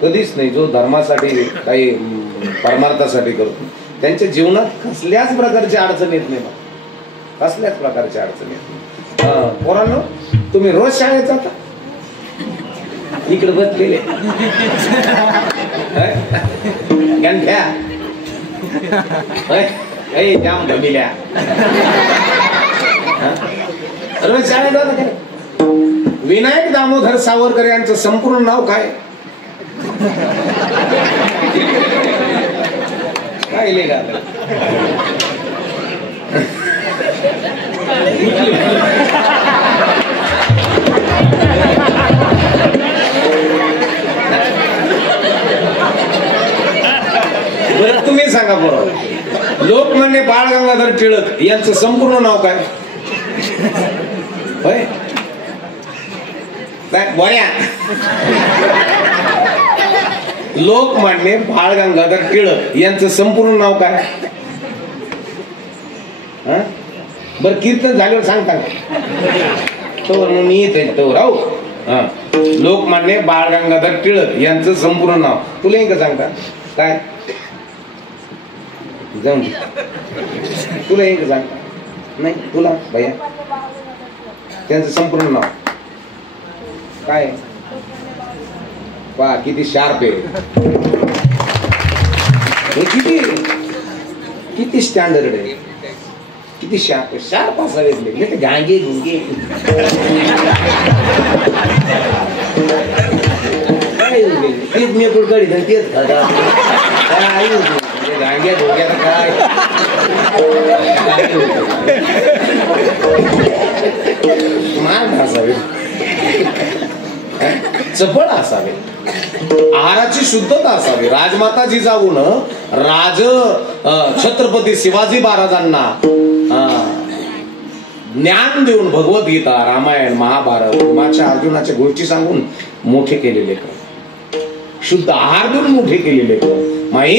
कधीच नाही. जो धर्मासाठी काही परमार्थासाठी करतो त्यांच्या जीवनात कसल्याच प्रकारची अडचण येत नाही. कसल्याच प्रकारची अडचण येत नाही. पोरांनो, तुम्ही रोज शाळेत जाता, इकडे बसलेले गंठ्या जाम धमिल्या, रोज शाळेत जाता. विनायक दामोदर सावरकर यांचं संपूर्ण नाव काय? काय लिहिलं? बरं तुम्ही सांगा बरोबर, लोकमान्य बाळ गंगाधर टिळक यांचं संपूर्ण नाव काय? होय बोल्या. लोकमान्य बाळ गंगाधर टिळक यांचं संपूर्ण नाव काय? बरं कीर्तन झाल्यावर सांगता तो मी इथे तो राहू. लोकमान्य बाळ गंगाधर टिळक यांचं संपूर्ण नाव तुला का सांगता काय? जाऊन तुला एक सांगता नाही, तुला भैया त्यांचं संपूर्ण नाव काय? पहा किती शार्प आहे, किती किती स्टँडर्ड आहे, किती शार्प शार्प असावे. गांगे गुंगे तेच मी कुठकडे तेच गांग्या धोक्यात काय स्मार्ट असावे, चपळ असावे, आहाराची शुद्धता असावी. राजमाता जिजाऊन राज छत्रपती शिवाजी महाराजांना ज्ञान देऊन भगवद्गीता, रामायण, महाभारत, भीमाच्या अर्जुनाच्या गोष्टी सांगून मोठे केलेले, शुद्ध आहार देऊन मोठे केलेले. माई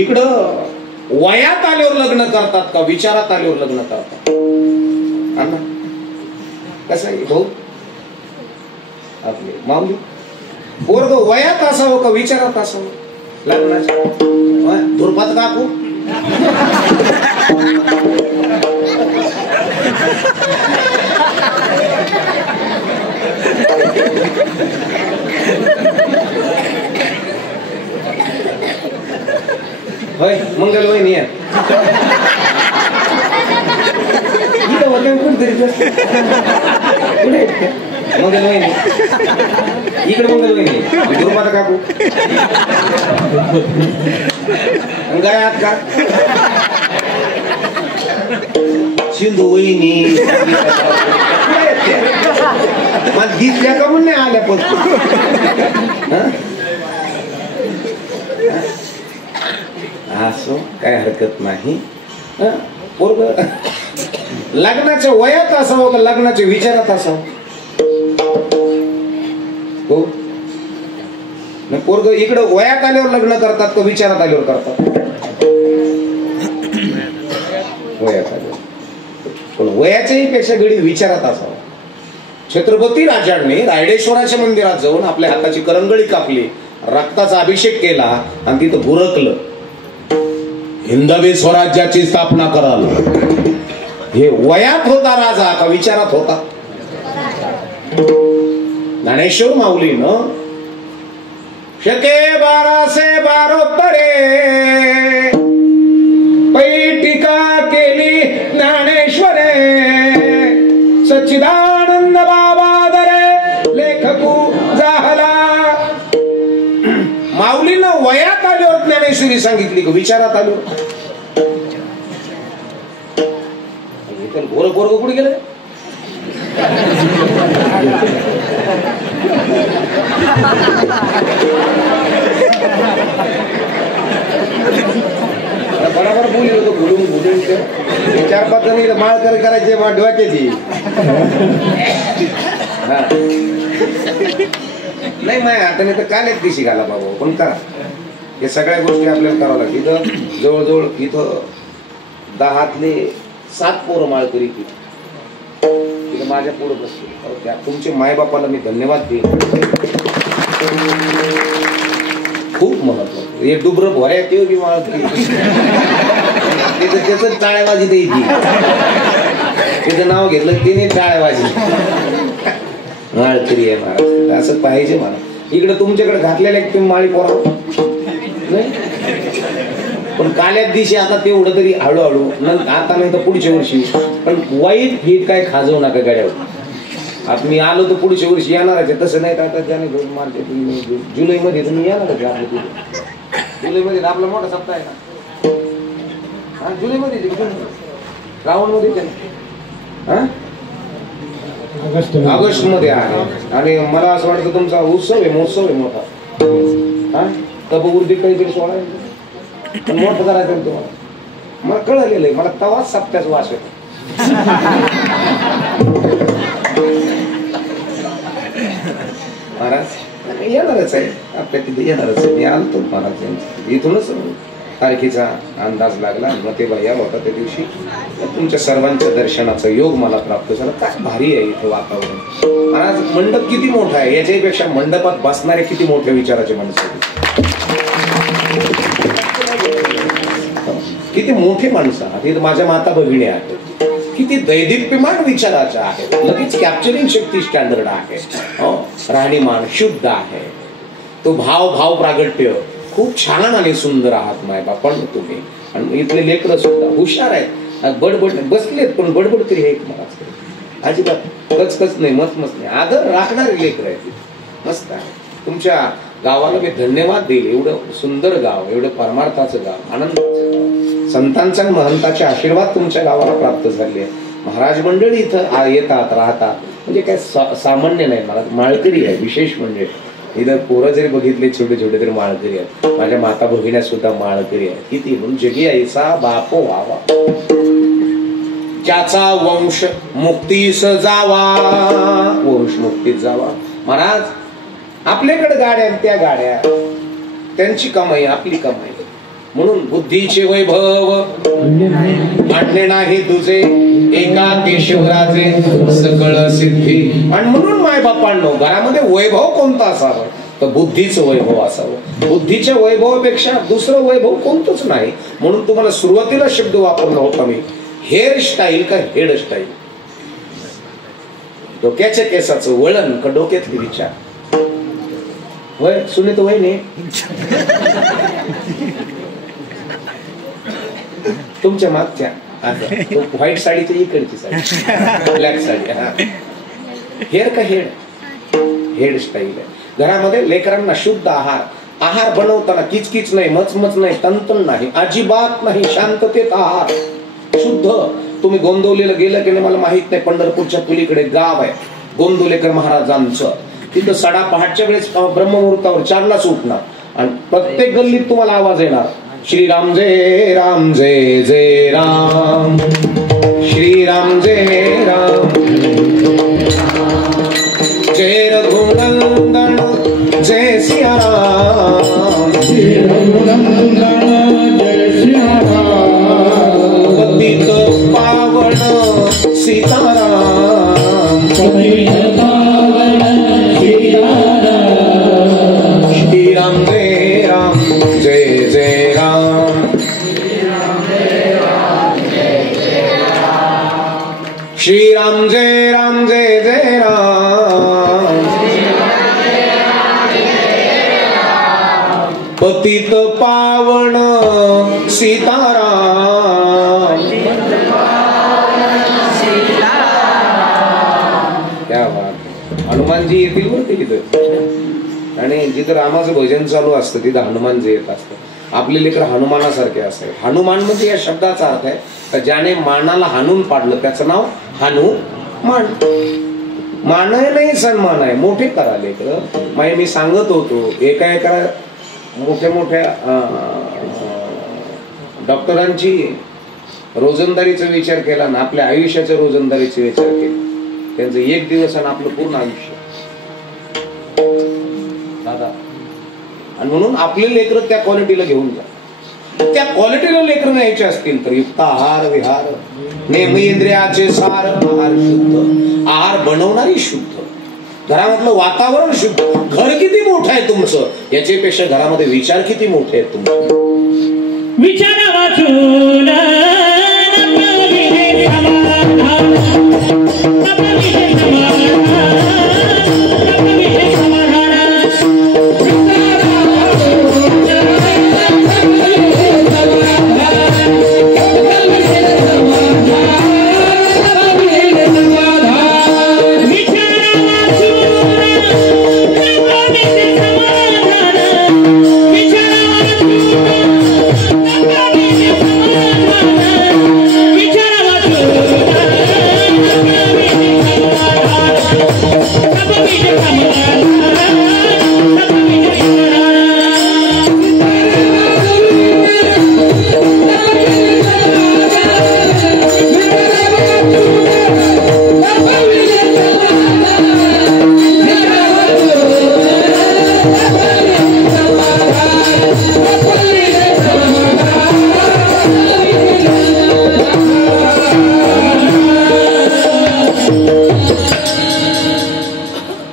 इकडं वयात आल्यावर लग्न करतात का विचारात आल्यावर लग्न करतात? कसं आहे भाऊ आपले माऊली, पोरग वयात असावं का विचारात असावं लग्नाच्या? धुरपात काकू होय मंगलवहिनी मंगलवहिनी इकडे मंगलवहिनी धुरपात काकू गायात का सिंधू वहिनी मला दिसल्या का म्हणून नाही आल्या पण असो काय हरकत नाही. पोरग लग्नाच्या वयात असावं का लग्नाच्या विचारात असावं? हो पोरग इकडं वयात आल्यावर लग्न करतात का विचारात आल्यावर करतात? वयात आल्यावर. पण वयाच्याही पेक्षा गडी विचारात असावं. छत्रपती राजांनी रायडेश्वराच्या मंदिरात जाऊन आपल्या हाताची करंगळी कापली, रक्ताचा अभिषेक केला आणि तिथं गुरकलं, हिंदवी स्वराज्याची स्थापना कराल. हे वयात होता राजा का विचारात होता? ज्ञानेश्वर माऊलीनं शके 1212 पैटिका केली ज्ञानेश्वरे, सच्चिदानंद बाबा दरे लेखकू झाला. माऊलीनं वयात आल्यावर ज्ञानेश्वरी सांगितली का विचारात आलो? गोर गोर कुठे गेलं? बरोबर बोलली होतो, बोलून बोलून 4-5 जणी माळ करायचे डोक्याची. नाही माय आता नाही तर काल एक दिवशी घाला बाबा, पण करा हे सगळ्या गोष्टी आपल्याला करावं लागतील. इथं जवळजवळ इथं 10तले 7 पोरं माळकरी तिथं माझ्या पुढे बसले. तुमचे मायबापाला मी धन्यवाद देईन. खूप महत्व हे डुबर भोऱ्या ते की माळकरी त्याच टाळ्याबाजी द्यायची. त्याचं नाव घेतलं त्याने टाळ्याबाजी. माळकरी आहे महाराज, असं पाहिजे मला. इकडे तुमच्याकडे घातलेल्या तुम्ही माळी पोरा नाही, पण काल्याच दिवशी आता तेवढं तरी हळूहळू आता नाही तर पुढच्या वर्षी. पण वाईट हिट काय खाजवू नका गाड्यावर. आता मी आलो तर पुढच्या वर्षी येणारच आहे, तसं नाही का? आता त्याने जुलैमध्ये तुम्ही येणारच आहे. आपलं जुलैमध्ये आपला मोठा सप्ताह आहे ना, जुलैमध्ये श्रावण मध्ये ऑगस्ट मध्ये आहे. आणि मला असं वाटतं तुमचा उत्सव आहे, महोत्सव आहे मोठा. तपवृत्ती काहीतरी 16 आहे, पण मोठं करायचं तुम्हाला. मला कळलेलं आहे, मला तवाच सप्त्याच वास येतो. महाराज येणारच आहे आपल्या तिथे, येणारच आहे. मी आलतो महाराज इथूनच तारखेचा अंदाज लागला. मग ते भैया होता त्या दिवशी. तुमच्या सर्वांच्या दर्शनाचा योग मला प्राप्त झाला. काय भारी आहे इथं वातावरण. महाराज मंडप किती मोठा आहे, याच्यापेक्षा मंडपात बसणारे किती मोठ्या विचाराचे माणसं, किती मोठे माणसं आहेत. माझ्या माता भगिनी आहेत, किती दैदिप्यमान विचाराच्या आहेत. लगेच कॅप्चरिंग शक्ती स्टँडर्ड आहे. राहणीमान शुद्ध आहे. तो भाव प्रागट्य खूप छान आणि सुंदर आहात मायबापण तुम्ही. आणि इथले लेकरं सुद्धा हुशार आहेत. बडबड बसलेत पण बडबड तरी आहे मला अजिबात कचकच नाही, मस्त नाही. आदर राखणारे लेकर आहेत. मस्त आहे. तुमच्या गावाला मी धन्यवाद देईल. एवढं सुंदर गाव, एवढं परमार्थाचं गाव, आनंदाचं गाव, संतांचा आणि महंताचे आशीर्वाद तुमच्या गावाला प्राप्त झाले आहे. महाराज मंडळी इथं येतात राहतात म्हणजे काय सामान्य नाही. मला माळकरी आहे विशेष म्हणजे. इथं पोरं जरी बघितले छोटे छोटे तरी माळकरी आहेत. माझ्या माता भगिन्या सुद्धा माळकरी आहेत. किती म्हणून जगी ऐसा बाप व्हावा, ज्याचा वंश मुक्तीस जावा. वंश मुक्तीत जावा. महाराज आपल्याकडे गाड्या त्या गाड्या, त्यांची कमाई आपली कमाई. म्हणून बुद्धीचे वैभव मांडले नाही तुझे, एका केशवराजे सकळ सिद्धी. आणि म्हणून मायबापांनो घरामध्ये वैभव कोणता असावं तर बुद्धीचं वैभव असावं. बुद्धीच्या वैभवापेक्षा दुसरं वैभव कोणतंच नाही. म्हणून तुम्हाला सुरुवातीला शब्द वापरला होता मी, हेअर स्टाईल का हेड स्टाईल. डोक्याच्या केसाचं वळण का डोक्यातली विचार. वय सुने तो वय नाही तुमच्या मागच्या व्हाईट साडीच्या इकडची साडी, ब्लॅक साडी. हेअर का हेड, हेड स्टाईल आहे. घरामध्ये लेकरांना शुद्ध आहार बनवताना किचकिच नाही, मचमच नाही, तंतन नाही, अजिबात नाही, शांततेत आहार शुद्ध. तुम्ही गोंदवलीला गेलं की नाही मला माहित नाही, पंढरपूरच्या पुलीकडे गाव आहे गोंदवलेकर महाराजांचं. तिथं सडा पहाटच्या वेळेस ब्रह्ममुहूर्तावर 4लाच उठणार आणि प्रत्येक गल्लीत तुम्हाला आवाज येणार, श्रीराम जय राम जय जय राम, श्रीराम जय राम, जय रघुनंदन जय सिया राम, जय रघुनंदन जय सिया राम, पतित पावन सीताराम, पतित राम जय जय राम पतित पावन सीताराम क्या बात. हनुमानजी येतील बरं तिथं. आणि जिथं रामाचं भजन चालू असतं तिथं हनुमानजी येत असतं. आपले लेकर हनुमानासारखे असावे. हनुमान म्हणजे या शब्दाचा अर्थ आहे तर ज्याने मानाला हाणून पाडलं त्याचं नाव हनुमान. मानायलाही सन्मान आहे. मोठे करा लेकर. मी सांगत होतो एका मोठ्या डॉक्टरांची रोजंदारीचा विचार केला ना आपल्या आयुष्याच्या रोजंदारीचा विचार केला त्यांचं एक दिवस आणि आपलं पूर्ण आयुष्य दादा. आणि म्हणून आपले लेकर त्या क्वालिटीला घेऊन जा. त्या क्वालिटीला लेकर न्यायचे असतील तर युक्त आहार विहार नेम इंद्रियाचे सार आहार शुद्ध आहार बनवणारी शुद्ध घरामधलं वातावरण शुद्ध. घर किती मोठं आहे तुमचं याच्यापेक्षा घरामध्ये विचार किती मोठे आहेत तुमचे. विचार वाचून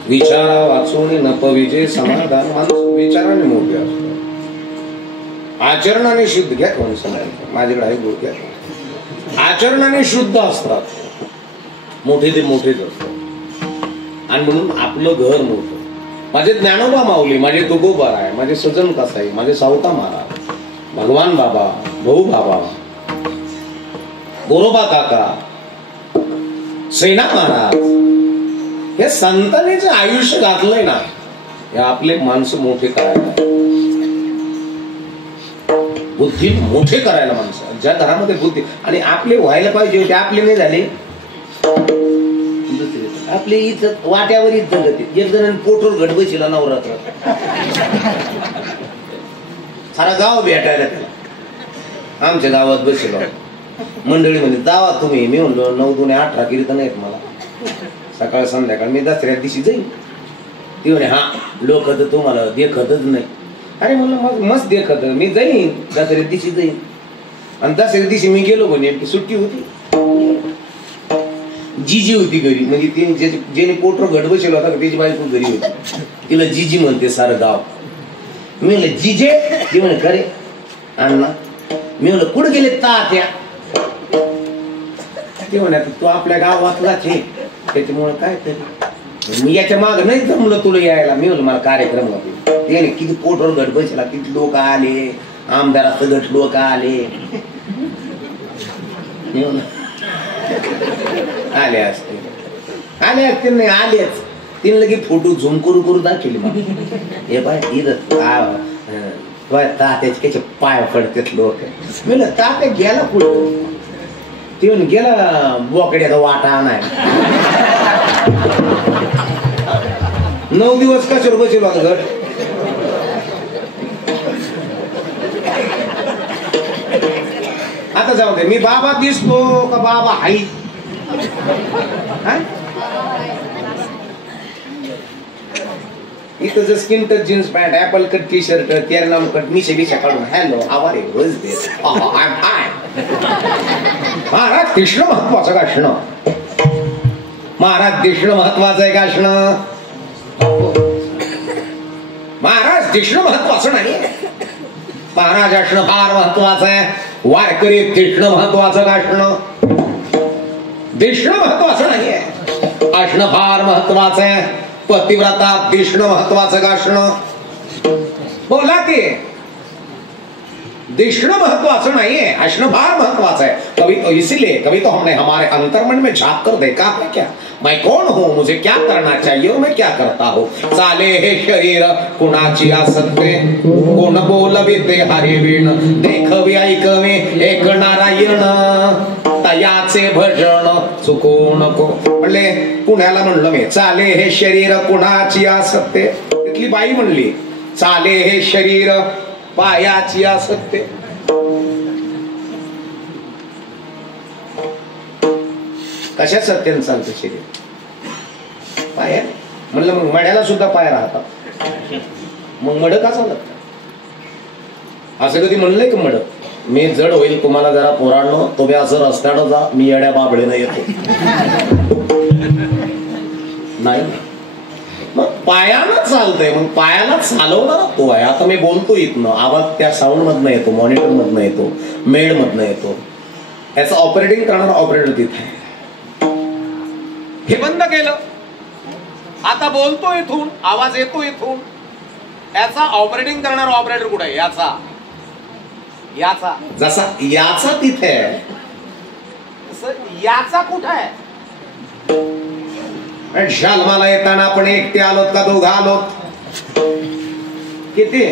विचारा वाचून नपविजे समाधान. माणूस विचाराने मोठे असतो. आचरणाने शुद्ध घ्या कोण सांगायचं माझ्याकडे आहे गोष्ट घ्या. आचरणाने शुद्ध असतात मोठे ते मोठेच असतात. आणि म्हणून आपलं घर मोठं. माझे ज्ञानोबा माऊली माझे तुकोबा आहे माझे सजन कसाई माझे सावता महाराज भगवान बाबा भाऊ बाबा गोरोबा काका सेना महाराज हे संतांनीच आयुष्य घातलंय ना. हे आपले माणसं मोठे करायला बुद्धी मोठे करायला माणसं ज्या घरामध्ये बुद्धी आणि आपले व्हायला पाहिजे होते आपले नाही झाले. आपले इज्जत वाट्यावर इज्जत होती. एक जण पोटवर घट बसला नवरात्र सारा गाव भेटायला त्याला आमच्या गावात बसलो. मंडळी म्हणजे जावा तुम्ही. मी म्हणलो 9-2-18 कीर्तन नाहीत मला सकाळ संध्याकाळ मी दसऱ्या दिवशी जाईन. ती म्हणे हा लोक तर तुम्हाला देखतच नाही. अरे म्हणलं मस्त देखत मी जाईन दसऱ्या दिवशी जाईन. आणि दसऱ्या दिवशी मी गेलो म्हणे सुट्टी होती. जीजी होती घरी म्हणजे तिने ज्याने पोटर घट बसवला होता त्याची बायको घरी होती. तिला जीजी म्हणते सारं गाव. मी म्हणलं जीजे ती म्हणे खरे अण्णा. मी म्हणलं कुठे गेले तात्या. ते म्हणे तू आपल्या गावातलाच आहे त्याच्यामुळे काय तरी मी याच्या माग नाही जमलं तुला यायला. मी म्हणलं मला कार्यक्रम होते. ते किती पोटवर घट बसला किती लोक आले आमदाराचं गट लोक आले. आले असते नाही आलेच. तिने लगेच फोटो झूम करू दाखवले मला. हे बाय इथं तात्याचे पाय पडतात लोक. मी म्हणलं तात्या गेला पुढे. ते म्हणून गेला बोकड्याचा वाटा आणाय. 9 दिवस कशावर बसेल होता घट. आता जाऊ दे मी बाबा दिसतो का बाबा हाई. इथं जर skin touch jeans pant apple cut T shirt तेरनाम कट मिशे बिशा काढून हॅलो आवारे रोज देस महाराज कृष्ण महत्वाचं गाणं. महाराज कृष्ण महत्वाचं आहे गाणं. महाराज कृष्ण महत्वाचं नाही. महाराज असणं फार महत्वाचं आहे. वारकरी कृष्ण महत्वाचं गाणं. दिसणं महत्वाचं नाहीये, असणं फार महत्वाचं आहे. पतिव्रता दिसणं महत्वाचं का असणं? बोला की. दिसणं महत्वाचं नाहीये, असणं फार महत्वाचं है. कभी इसीलिए कभी तो हमने हमारे अंतर्मन में झांक कर देखा है क्या, मैं कौन हूँ, मुझे क्या करना चाहिए और मैं क्या करता हूँ. चाले हे शरीर कुणाची आसक्ते, कोण बोलविते हरी वीण, देखवी ऐकवे एक नारायण, तयाचे भजन चुकू नको. म्हणले पुण्याला म्हणलं मी, चाले हे शरीर कुणाची आसक्ते. तिथली बाई म्हणली, चाले हे शरीर पायाची आसक्ते. कशा सत्यानं चालतं शरीर? पाया. म्हणलं मग मड्याला सुद्धा पाय राहतात, मग मड का चालत? असं कधी म्हणलंय का मड मी जड होईल तुम्हाला जरा पोरांनो, तुम्ही असं रस्त्यानं जा, मी येड्या बाबळीनं येतो? नाही. मग पायानं चालतंय, मग पायाला चालवणार तो आहे. आता मी बोलतो इथनं, आवाज त्या साऊंड मधनं येतो, मॉनिटर मधनं येतो, मेड मधनं येतो. याचं ऑपरेटिंग करणार ऑपरेटर तिथे. हे बंद केलं, आता बोलतो इथून, आवाज येतो इथून. याचा ऑपरेटिंग करणार ऑपरेटर कुठे आहे? याचा याचा जसा याचा तिथे आहे, याचा कुठे आहे? जन्माला येताना आपण एकटे आलोत का दोघं आलोत? किती?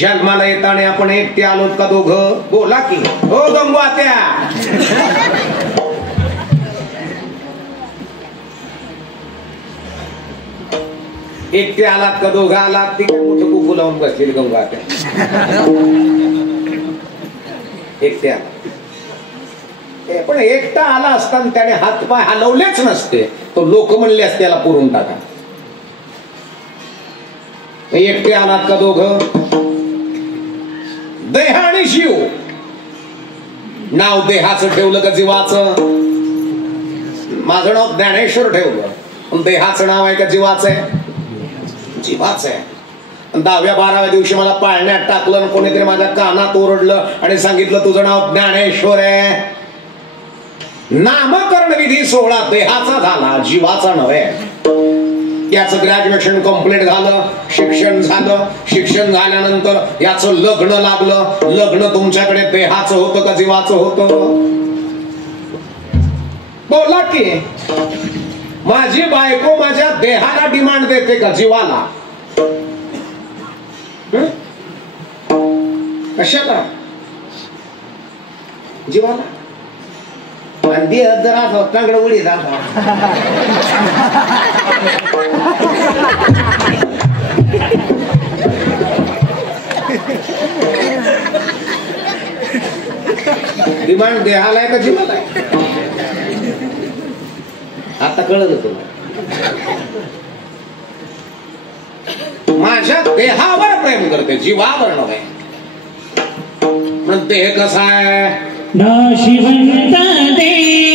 जन्माला येताना आपण एकटे आलोत का दोघं? बोला की. हो गंगवात्या. एकटे आलात का दोघं आलात? ती काय मोठं कुकू लावून बसलेली गंगवात्या. एकटे आला, पण एकटा आला असताना त्याने हातपाय हलवलेच नसते, तो लोक म्हणले असते त्याला पुरून टाका. एकटे आलात का दोघं? देह आणि जीव. नाव देहाचं ठेवलं का जीवाचं? माझं नाव ज्ञानेश्वर ठेवलं, पण देहाचं नाव आहे का जीवाचं आहे? जीवाचं आहे. 10व्या-12व्या दिवशी मला पाळण्यात टाकलं, कोणीतरी माझ्या कानात ओरडलं आणि सांगितलं तुझं नाव ज्ञानेश्वर आहे. नामकरण विधी सोहळा देहाचा झाला, जीवाचा नव्हे. याचं ग्रॅज्युएशन कंप्लीट झालं, शिक्षण झालं, शिक्षण झाल्यानंतर याचं लग्न लागलं. लग्न तुमच्याकडे देहाचं होतं का जीवाचं होतं? बोला की. माझी बायको माझ्या देहाला डिमांड देते का जीवाला? कशाला? जीवाला. देह जरा चांगलं उडी जातो. डिमांड देहाला आहे का जीवाला आहे? आता कळलं तुला. माझ्या देहावर प्रेम करते, जीवावर नव्हे. पण देह कसा आहे? नाशिवंत देह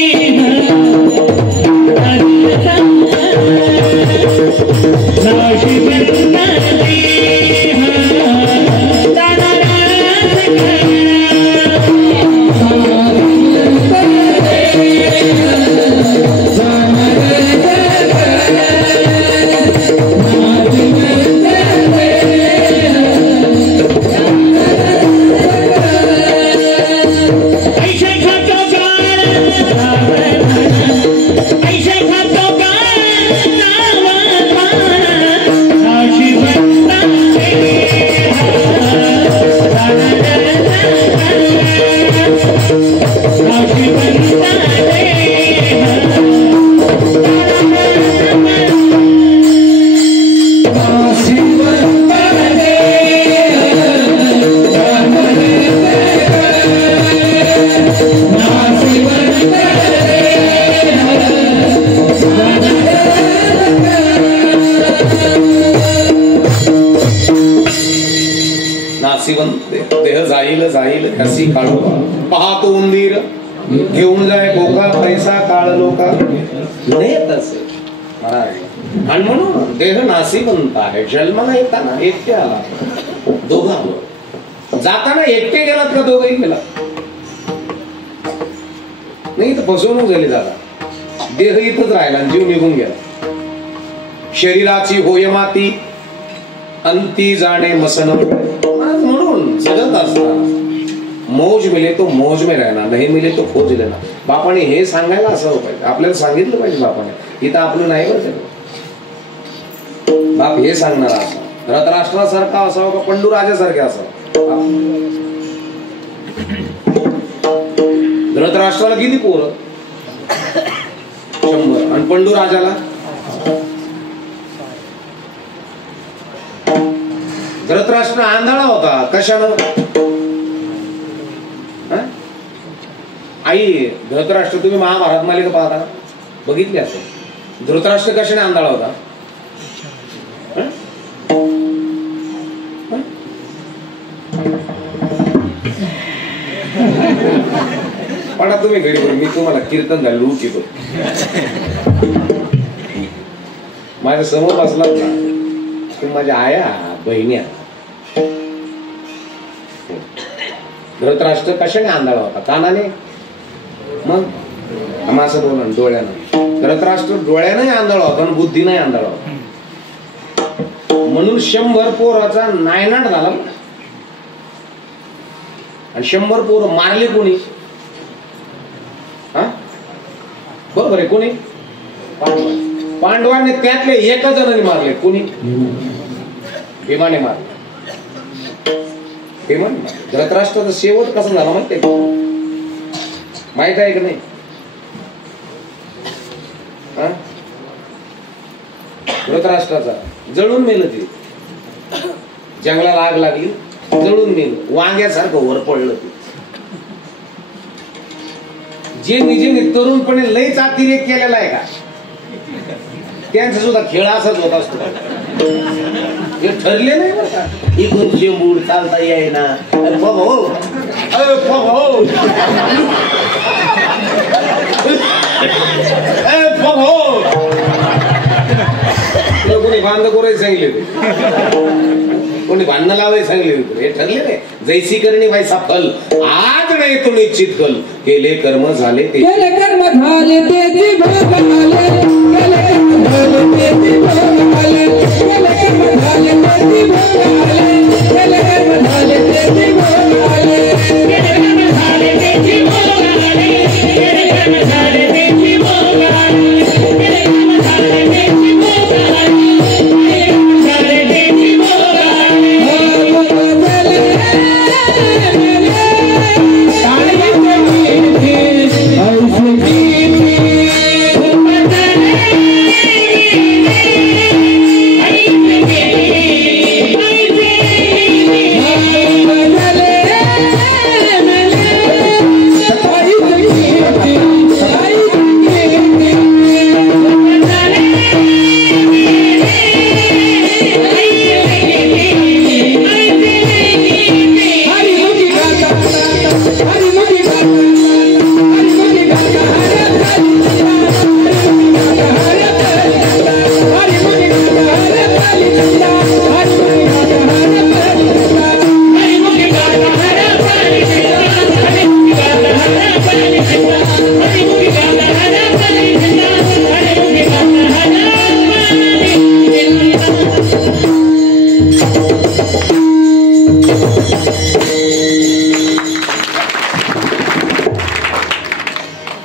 नाशिवंत देह देह जाईल जाईल कशी काढू पाहतो उंदीर घेऊन जाय बोका पैसा काळ लोका नेत असे. आणि म्हणून देह नासिवंत आहे. जन्माला येताना एकटे आला, दोघं आलो. जाताना एकटे गेलात का दोघंही गेला? नाही तर फसवणूक झाली दादा. देह इथंच राहिला आणि जीव निघून गेला. शरीराची होय माती अंती जाणे मसन. म्हणून जगत असताना मौज मिले तो मौज में रहना, नहीं मिले तो खोज लेना. बापाने हे सांगायला असं पाहिजे, आपल्याला सांगितलं पाहिजे बापाने. इथं आपलं नाही बरं. बाप हे सांगणार असा धृतराष्ट्रासारखा असावं का पंडू राजासारखे असावं. धृतराष्ट्राला किती पोरं? 100. आणि पंडू राजाला? धृतराष्ट्र आंधळा होता. कशानं? आई धृतराष्ट्र, तुम्ही महाभारत मालिका पाहता बघितली असेल. धृतराष्ट्र कशाने आंधळा होता? पडा तुम्ही घडी, मी तुम्हाला कीर्तन झालं रुचितो. माझ्या समोर बसला होता तुम्ही, माझ्या आया बहिण्या. धृतराष्ट्र कशाने आंधळा होता? कानाने? मग असं बोला डोळ्यानं. धृतराष्ट्र डोळ्याने आंधळा होता आणि बुद्धीने आंधळा होता. म्हणून 100 पोराचा नायनाट झाला. आणि 100 पोरं मारले कोणी? बरोबर आहे, कोणी? पांडवांनी. त्यातले एका जणांनी मारले. कोणी? भीमाने मारले. भीमाने मारले. धृतराष्ट्राचा शेवट कसा झाला माहिती आहे? माहित आहे का नाही? धृतराष्ट्राचा जळून मेलं. ते जंगलाला आग लागली, जळून मेलं. वांग्यासारखं वर पडलं. ते जे निजे तरुणपणे लयच अतिरेक केलेला आहे का, त्यांचा सुद्धा खेळ असाच होत असतो. हे ठरले नाही बरं का. इकडून शेंबूड चालता येईना. कोणी बांध करायला सांगले, कोणी भांडणं लावायला सांगले. हे ठरले नाही. जैसी करणी वैसा फल, आज नाही तो निश्चित कल. केले कर्म झाले ते, केले कर्म झाले तेची भोग आले. केले कर्म झाले तेची भोग आले. केले कर्म झाले तेची भोग आले. केले कर्म झाले तेची भोग आले. केले कर्म झाले तेची भोग आले. केले कर्म झाले तेची भोग आले. केले कर्म झाले तेची भोग आले.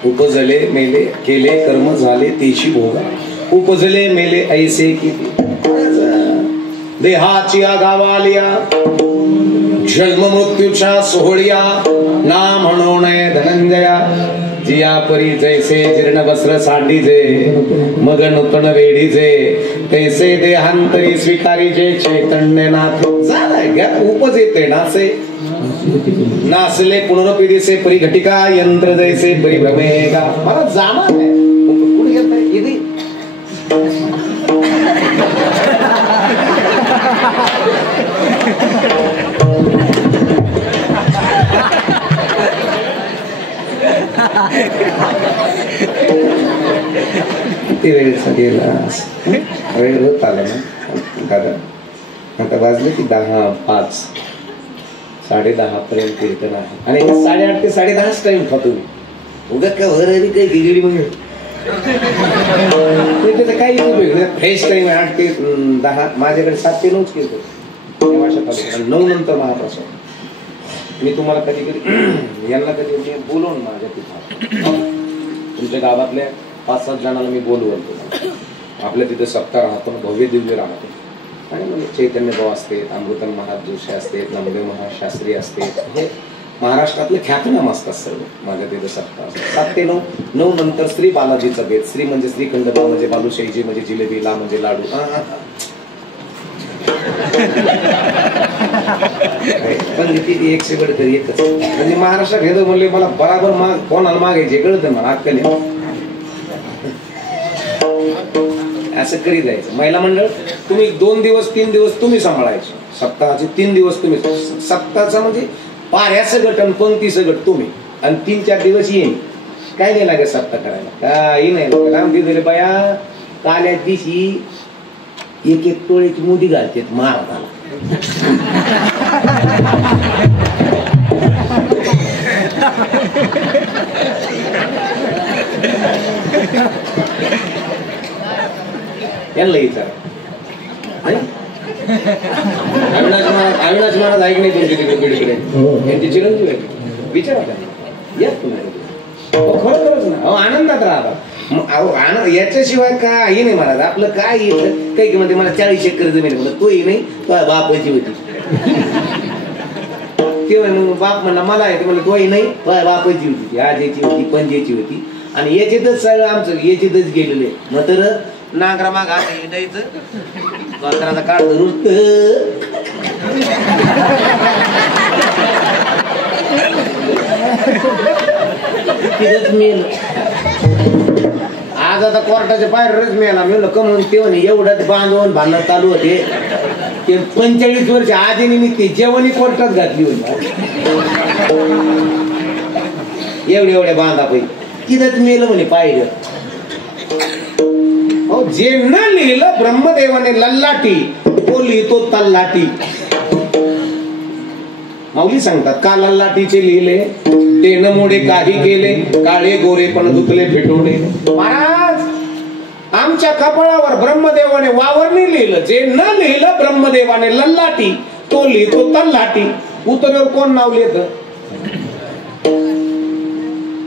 उपजले मेले केले कर्म झाले तेची भोगा. उपजले मेले ऐसे की देहाची गावालिया. जन्म मृत्यूच्या सोहळ्या ना म्हणून धनंजया. जिया परी जैसे जीर्ण वस्त्र सांडीजे, मग नूतन वेडीजे. तैसे देहांतरी स्वीकारीजे चैतन्यनाथ. उपजेते नासे नासले पुनरपिदिसे परिघटिका यंत्र जैसे परिभ्रमेगा. मला जाणार आहे. कुठे गेलं इथे? किती वेळेचा गेला? वेळ होत आला ना दादा. आता वाजले की 10:05 10:30 पर्यंत कीर्तन आहे. आणि 8:30 ते 10:30 टाइम खातो मी. उगा का भर काही दिगडी म्हणून त्याचं काही उपयोग फ्रेश टाइम 8 ते 10 माझ्याकडे 7 ते 9 केलं वर्षात 9 नंतर महाप्रसाद मी तुम्हाला कधी कधी यांना कधी बोलवून माझ्या तिथं तुमच्या गावातल्या 5-7 जणांना मी बोलवतो आपल्या तिथे सप्ताह राहतो भव्य दिव्य राहतो आणि म्हणजे चैतन्य भाऊ असते अमृतन महाराज जोशी असते नंबे महाराज शास्त्री असते हे महाराष्ट्रातले ख्यातनाम असतात सर्व माझ्या तिथे सप्ताह 7 ते 9 नंतर श्री बालाजीचा भेद श्री म्हणजे श्रीखंड बा म्हणजे बालुशाहीजी म्हणजे जिलेबी ला म्हणजे लाडू पण ती एक शेवट तरी एकच म्हणजे महाराष्ट्रात हे म्हणले मला बराबर माग कोणाला मागायचे कळतं मला अक्कल असं करी जायचं महिला मंडळ तुम्ही 2 दिवस 3 दिवस तुम्ही सांभाळायचे सप्ताहाचे 3 दिवस तुम्ही सप्ताहाचा म्हणजे पाऱ्या सगट आणि पंक्ती सगट तुम्ही आणि 3-4 दिवस येईन काय नाही लागेल सप्ताह करायला काही नाही लागेल आमची दिले बाया काल्या दिवशी एक तोळीची मुठी घालते महाराजाला यांना विचार अविनाश महाराज ऐक नाही तुमची तिकडे पिढीकडे यांची चिरंजीव आहे विचारा त्यांना या तुम्ही खरोखरच ना आनंदात राहता याच्याशिवाय काही नाही महाराज आपलं काय येतं काही मध्ये मला 40 एकर जमीन म्हणलं तोही नाही तो बापाची होती ते मग बाप म्हणला मला येते म्हणलं तोही नाही तो बापाची होती आजीची होती पंजेची होती आणि याच्यातच सगळं आमचं याच्यातच गेलेले मग तर नांगरा माग द्यायचं वासराचा काळ धरून मेल आज आता कोर्टाच्या बाहेरच मिळाला मी कमवून ते म्हणे एवढंच बांधवून भांडण चालू होते ते 45 वर्ष आधी निमित्त जेवणी कोर्टात घातली होती एवढ्या बांधा पैकी तिथंच मेल म्हणे पाहिलं जे न लिहिलं ब्रह्मदेवाने लल्लाटी तो लिहितो तल्लाटी माऊली सांगतात का लल्लाटीचे लिहिले ते न मोडे काही केले काळे गोरे पण दुखले फेटवले महाराज आमच्या कपाळावर ब्रह्मदेवाने वावरणी लिहिलं जे न लिहिलं ब्रह्मदेवाने लल्लाटी तो लिहितो तल्लाटी उतरवर कोण नाव लिहित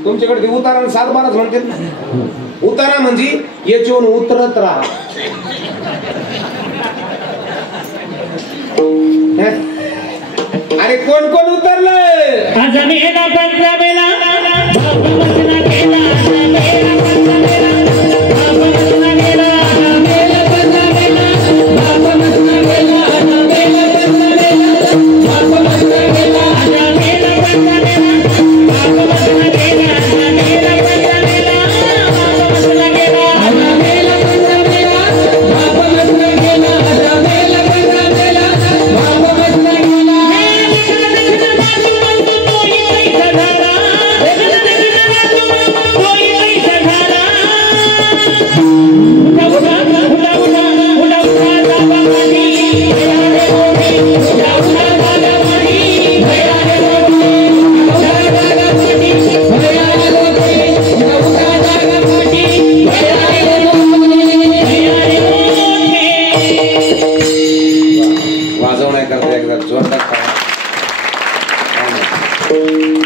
तुमच्याकडे उतारा 7-12 म्हणतात उतारा म्हणजे याच्यावरून उतरत राहा अरे कोण कोण उतरलं आज मेला पंधरा मेला बाप वचना केला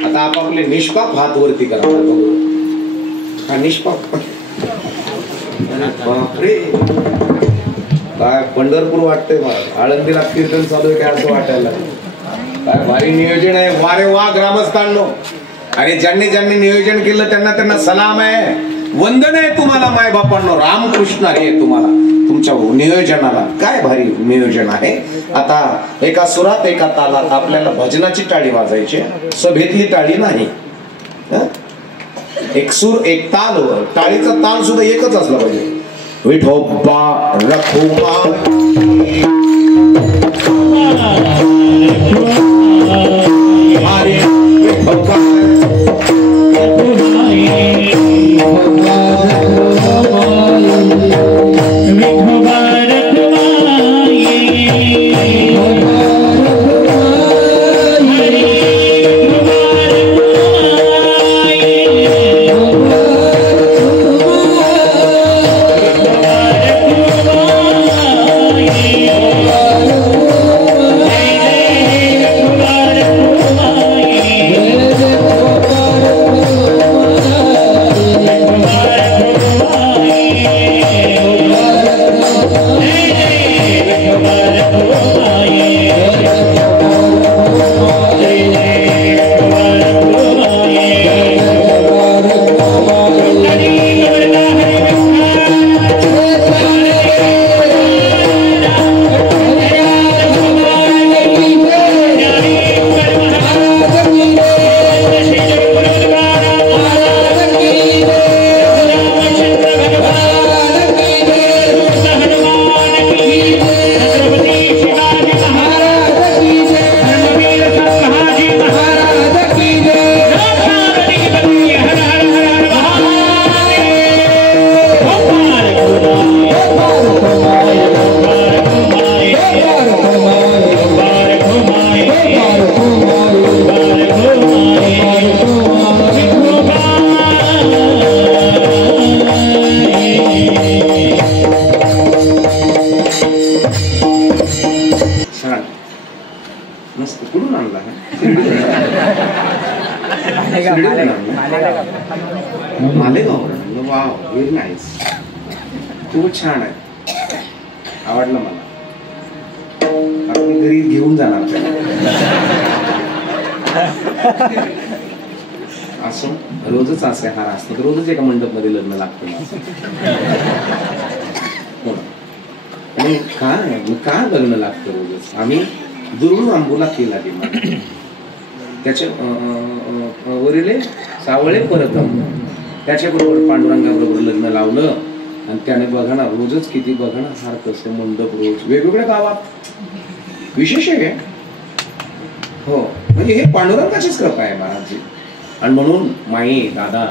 आता आपापले निष्पाप हात वरती करा हा निष्पाप बापरे काय पंढरपूर वाटतंय मला आळंदीला कीर्तन चालू आहे काय असं वाटायला काय भारी नियोजन आहे वारे वा ग्रामस्थांनो आणि ज्यांनी ज्यांनी नियोजन केलं त्यांना सलाम आहे वंदन आहे तुम्हाला माय बापांनो रामकृष्ण आहे तुम्हाला तुमच्या नियोजनाला काय भारी नियोजन आहे आता एका सुरात एका तालात आपल्याला भजनाची टाळी वाजायची सभेतली टाळी नाही एक सूर एक ताल टाळीचा ताल सुद्धा एकच असला पाहिजे विठोबा रखुमा मस्त कुठून आणला मालेगाव. वाव, व्हेरी नाईस, खूप छान आहे, आवडलं मला. आपण घरी घेऊन जाणार असं रोजच असे हार असतात, रोजच एका मंडप मध्ये लग्न लागतं. आणि का लग्न लागतं रोजच? आम्ही दुरून आंबोला केला गेला, त्याच्या वरील सावळे परत त्याच्याबरोबर पांडुरंगाबरोबर लग्न लावलं आणि त्याने बघा ना रोजच किती, बघा ना हार कसं मंडप रोज वेगवेगळ्या गावात, विशेष आहे. हो, म्हणजे हे पांडुरंगाचीच कृपा आहे महाराजजी. आणि म्हणून माई दादा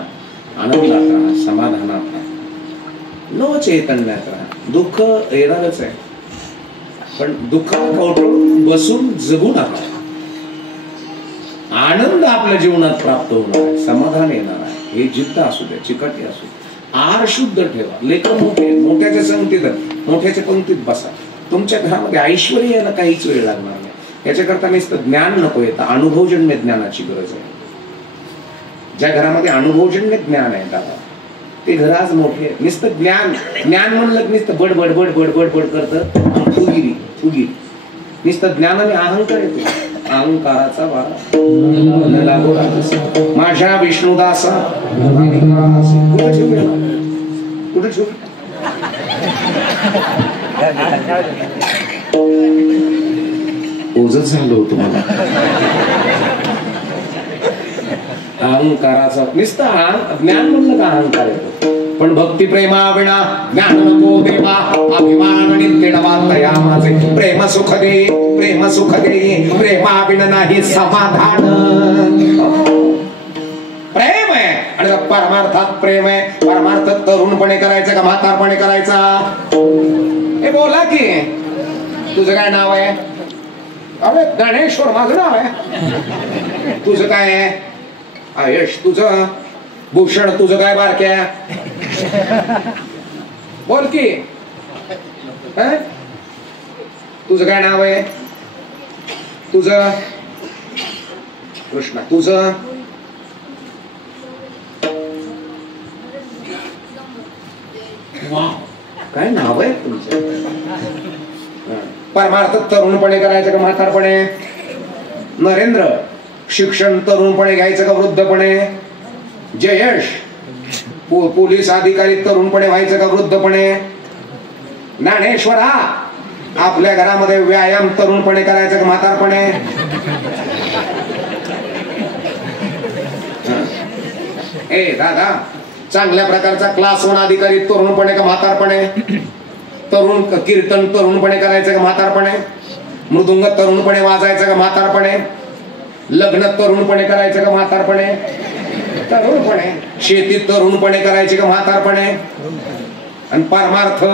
आनंदात राहा, समाधानात राहा, न चैतन्यात राहा. दुःख येणारच आहे, पण दुःखाला कवटळून बसून जगू नका. आनंद आपल्या जीवनात प्राप्त होणार आहे, समाधान येणार आहे. हे जिद्द असू द्या, चिकाटी असू द्या, आहार शुद्ध ठेवा. लेकरं मोठे, मोठ्याच्या संगतीत, मोठ्याच्या पंक्तीत बसा. तुमच्या घरामध्ये ऐश्वर्य यायला काहीच वेळ लागणार नाही. याच्याकरता नुसतं ज्ञान नको येतं, अनुभवजन्य ज्ञानाची गरज आहे. ज्या घरामध्ये अनुभवजन्य ज्ञान आहे दादा, ते घर आज मोठे. नुसतं ज्ञान ज्ञान म्हणलं नुसतं बडबड बडबड बडबड करतं, फुगिरी. नुसतं ज्ञानाने अहंकार येतो, अहंकाराचा वारा माझ्या विष्णुदासा. कुठे छुप ओझच झालं होतं मला अहंकाराचा. नुसतं ज्ञान म्हणलं का अहंकार येतो, पण भक्ती प्रेमा विना ज्ञान नको देवा. अभिमान नित्य तया माझे प्रेम सुख दे, प्रेम सुख दे. प्रेमा विना नाही समाधान. प्रेम आहे आणि परमार्थात प्रेम आहे. परमार्थ तरुणपणे करायचा का म्हातारपणे करायचा? हे बोला की. तुझं काय नाव आहे? अरे गणेश्वर माझं नाव आहे. तुझं काय आहे? आयश. तुझं भूषण. तुझं काय बारक्या? बोल की. तुझं काय नाव आहे? तुझं कृष्णा. तुझं काय नाव आहे तुमचं? परमार्थ तरुणपणे करायचं का म्हातारपणे? नरेंद्र. शिक्षण तरुणपणे घ्यायचं का वृद्धपणे? जयेश. पोलीस अधिकारी तरुणपणे व्हायचं का वृद्धपणे? ज्ञानेश्वरा. आपल्या घरामध्ये व्यायाम तरुणपणे करायचं का म्हातारपणे? ए दादा, चांगल्या प्रकारचा क्लास 1 अधिकारी तरुणपणे का म्हातारपणे? तरुण कीर्तन तरुणपणे करायचं का म्हातारपणे? मृदुंग तरुणपणे वाजायचं का म्हातारपणे? लग्न तरुणपणे करायचं का म्हातारपणे? तरुणपणे. शेती तरुणपणे करायची का म्हातारपणे? आणि परमार्थ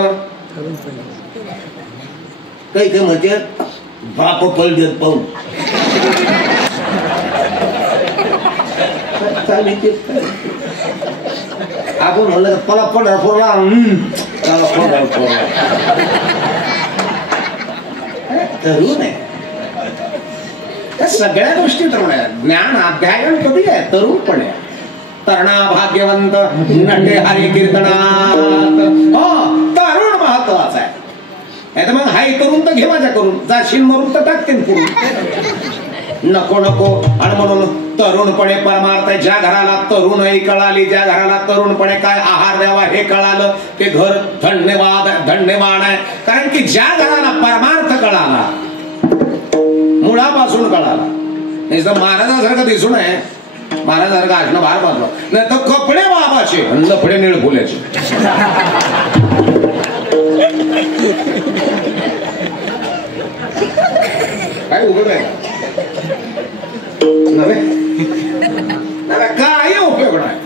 काही काही म्हणजे बाप पळ देत पाहून आपण म्हणलं पला पंढरपूरला तरुण आहे. सगळ्या गोष्टी तरुण आहे. ज्ञान अध्यायन कधी आहे? तरुणपणे. तरणा भाग्यवंत नटे हरी कीर्तनात. तरुण महत्वाचा आहे. नाही तर मग हाय करून तर घे माझ्या करून, जाशील मरून तर टाकतील पुरून. नको नको. आणि म्हणून तरुणपणे परमार्थ. ज्या घराला तरुणही कळाली, ज्या घराला तरुणपणे काय आहार द्यावा हे कळालं, ते घर धन्यवाद आहे. कारण की ज्या घराला परमार्थ कळाला, मुळापासून कळाला. नाही तर महाराजासारखं दिसून आहे, महाराजासारखं असणं भार बाजू. नाही तर कपडे बाबाचे, लफडे निळ फुल्याचे. काय उपयोग आहे? काही उपयोग नाही.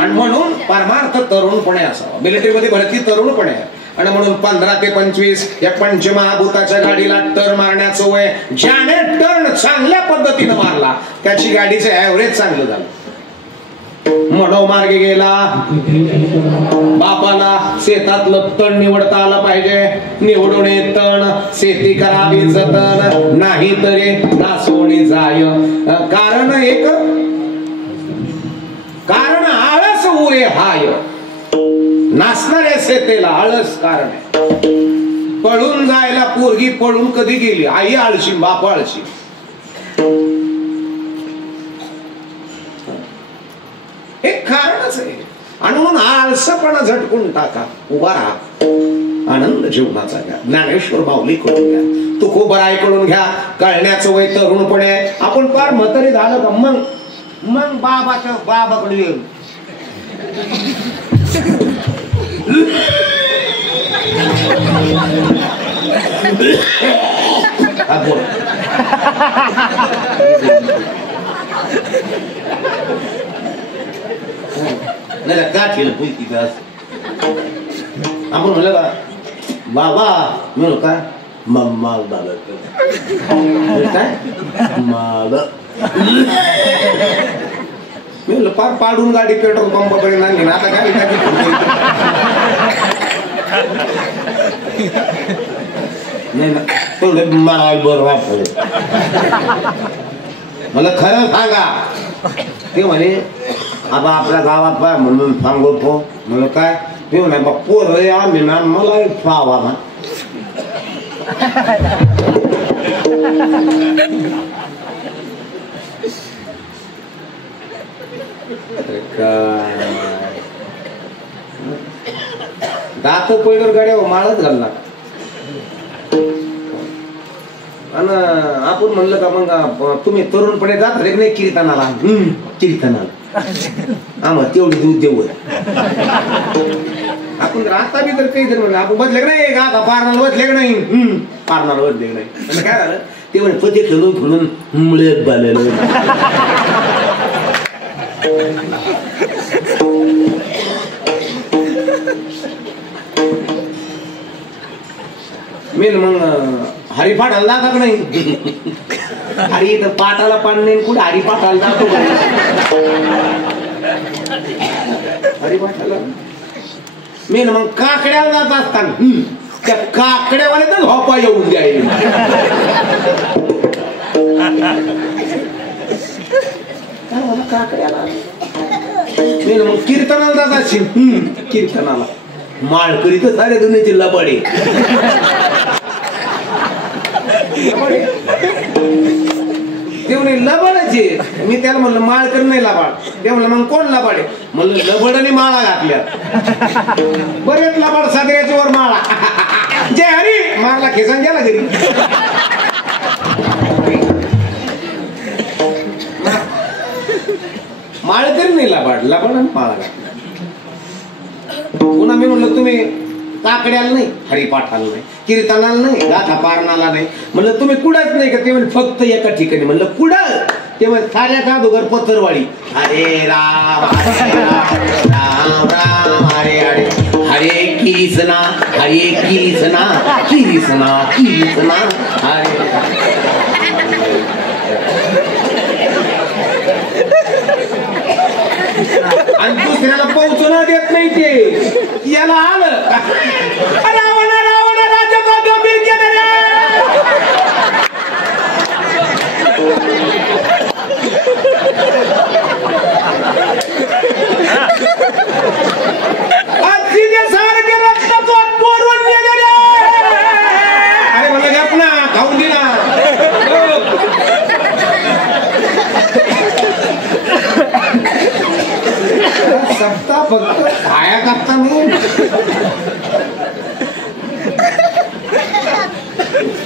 आणि म्हणून परमार्थ तरुणपणे असावा. मिलिटरीमध्ये भरती तरुणपणे आहे. आणि म्हणून 15 ते 25 या पंचमहाभूताच्या गाडीला टर्न मारण्याचं वय. ज्याने टर्न चांगल्या पद्धतीनं मारला त्याची गाडीचं ऍव्हरेज चांगलं झालं. मनोमार्गे गेला, बापाला शेतातलं तण निवडता आलं पाहिजे, निवडून तण शेती करावी जतन, नाही तरी नासवणी जाय. कारण आळस उरे हाय, नाचणाऱ्या शेतीला आळस कारण आहे. पळून जायला पोरगी पळून कधी गेली, आई आळशी बाप आळशी. हे कारणच आहे. आणि म्हणून आळसपणा झटकून टाका, उभा राहा, आनंद जीवनाचा घ्या. ज्ञानेश्वर माऊली कडून घ्या, तुकोबराय कडून घ्या. कळण्याचं वय तरुणपणे, आपण फार म्हातारी झालं का मग बाबाकडे येऊ. नाही का ठेल आपण म्हणलं का बाबा मी काय माल दादा काय माल मी म्हणलं फार पाडून गाडी पेट्रोल पंपापर्यंत आणली ना. आता काय नाही ना तेवढे माल बरोबर. मला खरं सांगा, ते म्हणे आता आपल्या गावात पाय म्हणून सांगतो. म्हणलं काय ते म्हणे बा पोर आम्ही ना मला पावा ना. दात पहिलं गाड्या माळच घालला. आणि आपण म्हणलं का मग तुम्ही तरुणपणे जात रे नाही कीर्तनाला. कीर्तनाला आम्हाला तेवढी दूध देऊ. आपण आता बी तर काही जर म्हणलं आपण बसले का नाही, गाथा पारणाला बसले का नाही, पारणाला बसले का नाही. काय झालं ते म्हणे पती खेळून खेळून मुळेत बालेलं. मी मग हरिपाठाला जाता का नाही. हरी तर पाठाला पाणी नाही, कुठे हरिपाठाला जातो. हरिपाठाला मी मग काकड्याला जात असताना त्या काकड्यावाले तर झोपा येऊन जाईल. काकड्याला मी मग कीर्तनाला जात असेल. कीर्तनाला माळकरी तर सारे दुनियेची लबाडे. ते म्हणे लबाडाचे. मी त्याला म्हणलं माळकरी नाही लबाड. ते म्हणलं मग कोण लबाडे. म्हणलं लबाडाने माळा घातल्या. बरेच लबाड सागऱ्याच्या वर माळा. जय हरी मारला खेसान गेला घरी. माळकरी नाही लबाड, लबाडाने माळा घातल्या. पुन्हा मी म्हणलं तुम्ही काकड्याला नाही, हरिपाठाला नाही, कीर्तनाला नाही, गाथा पारणाला नाही. म्हणलं तुम्ही कुठंच नाही का. ते म्हणजे फक्त एका ठिकाणी. म्हणलं कुठं. ते म्हणजे साऱ्याचा अगोदर पत्तरवाडी. हरे राम राम राम हरे हरे, हरे कृष्णा हरे कृष्णा कृष्णा कृष्णा हरे. आणि दुसऱ्याला पोहोचू न देत नाही. ते याला आलं रावण रावण राज्य का गंभीर केलं रे. सारखे रक्त पोरवून गेले रे. अरे मला गप ना, खाऊन दे ना. सप्ताह फक्त खाया करता मी.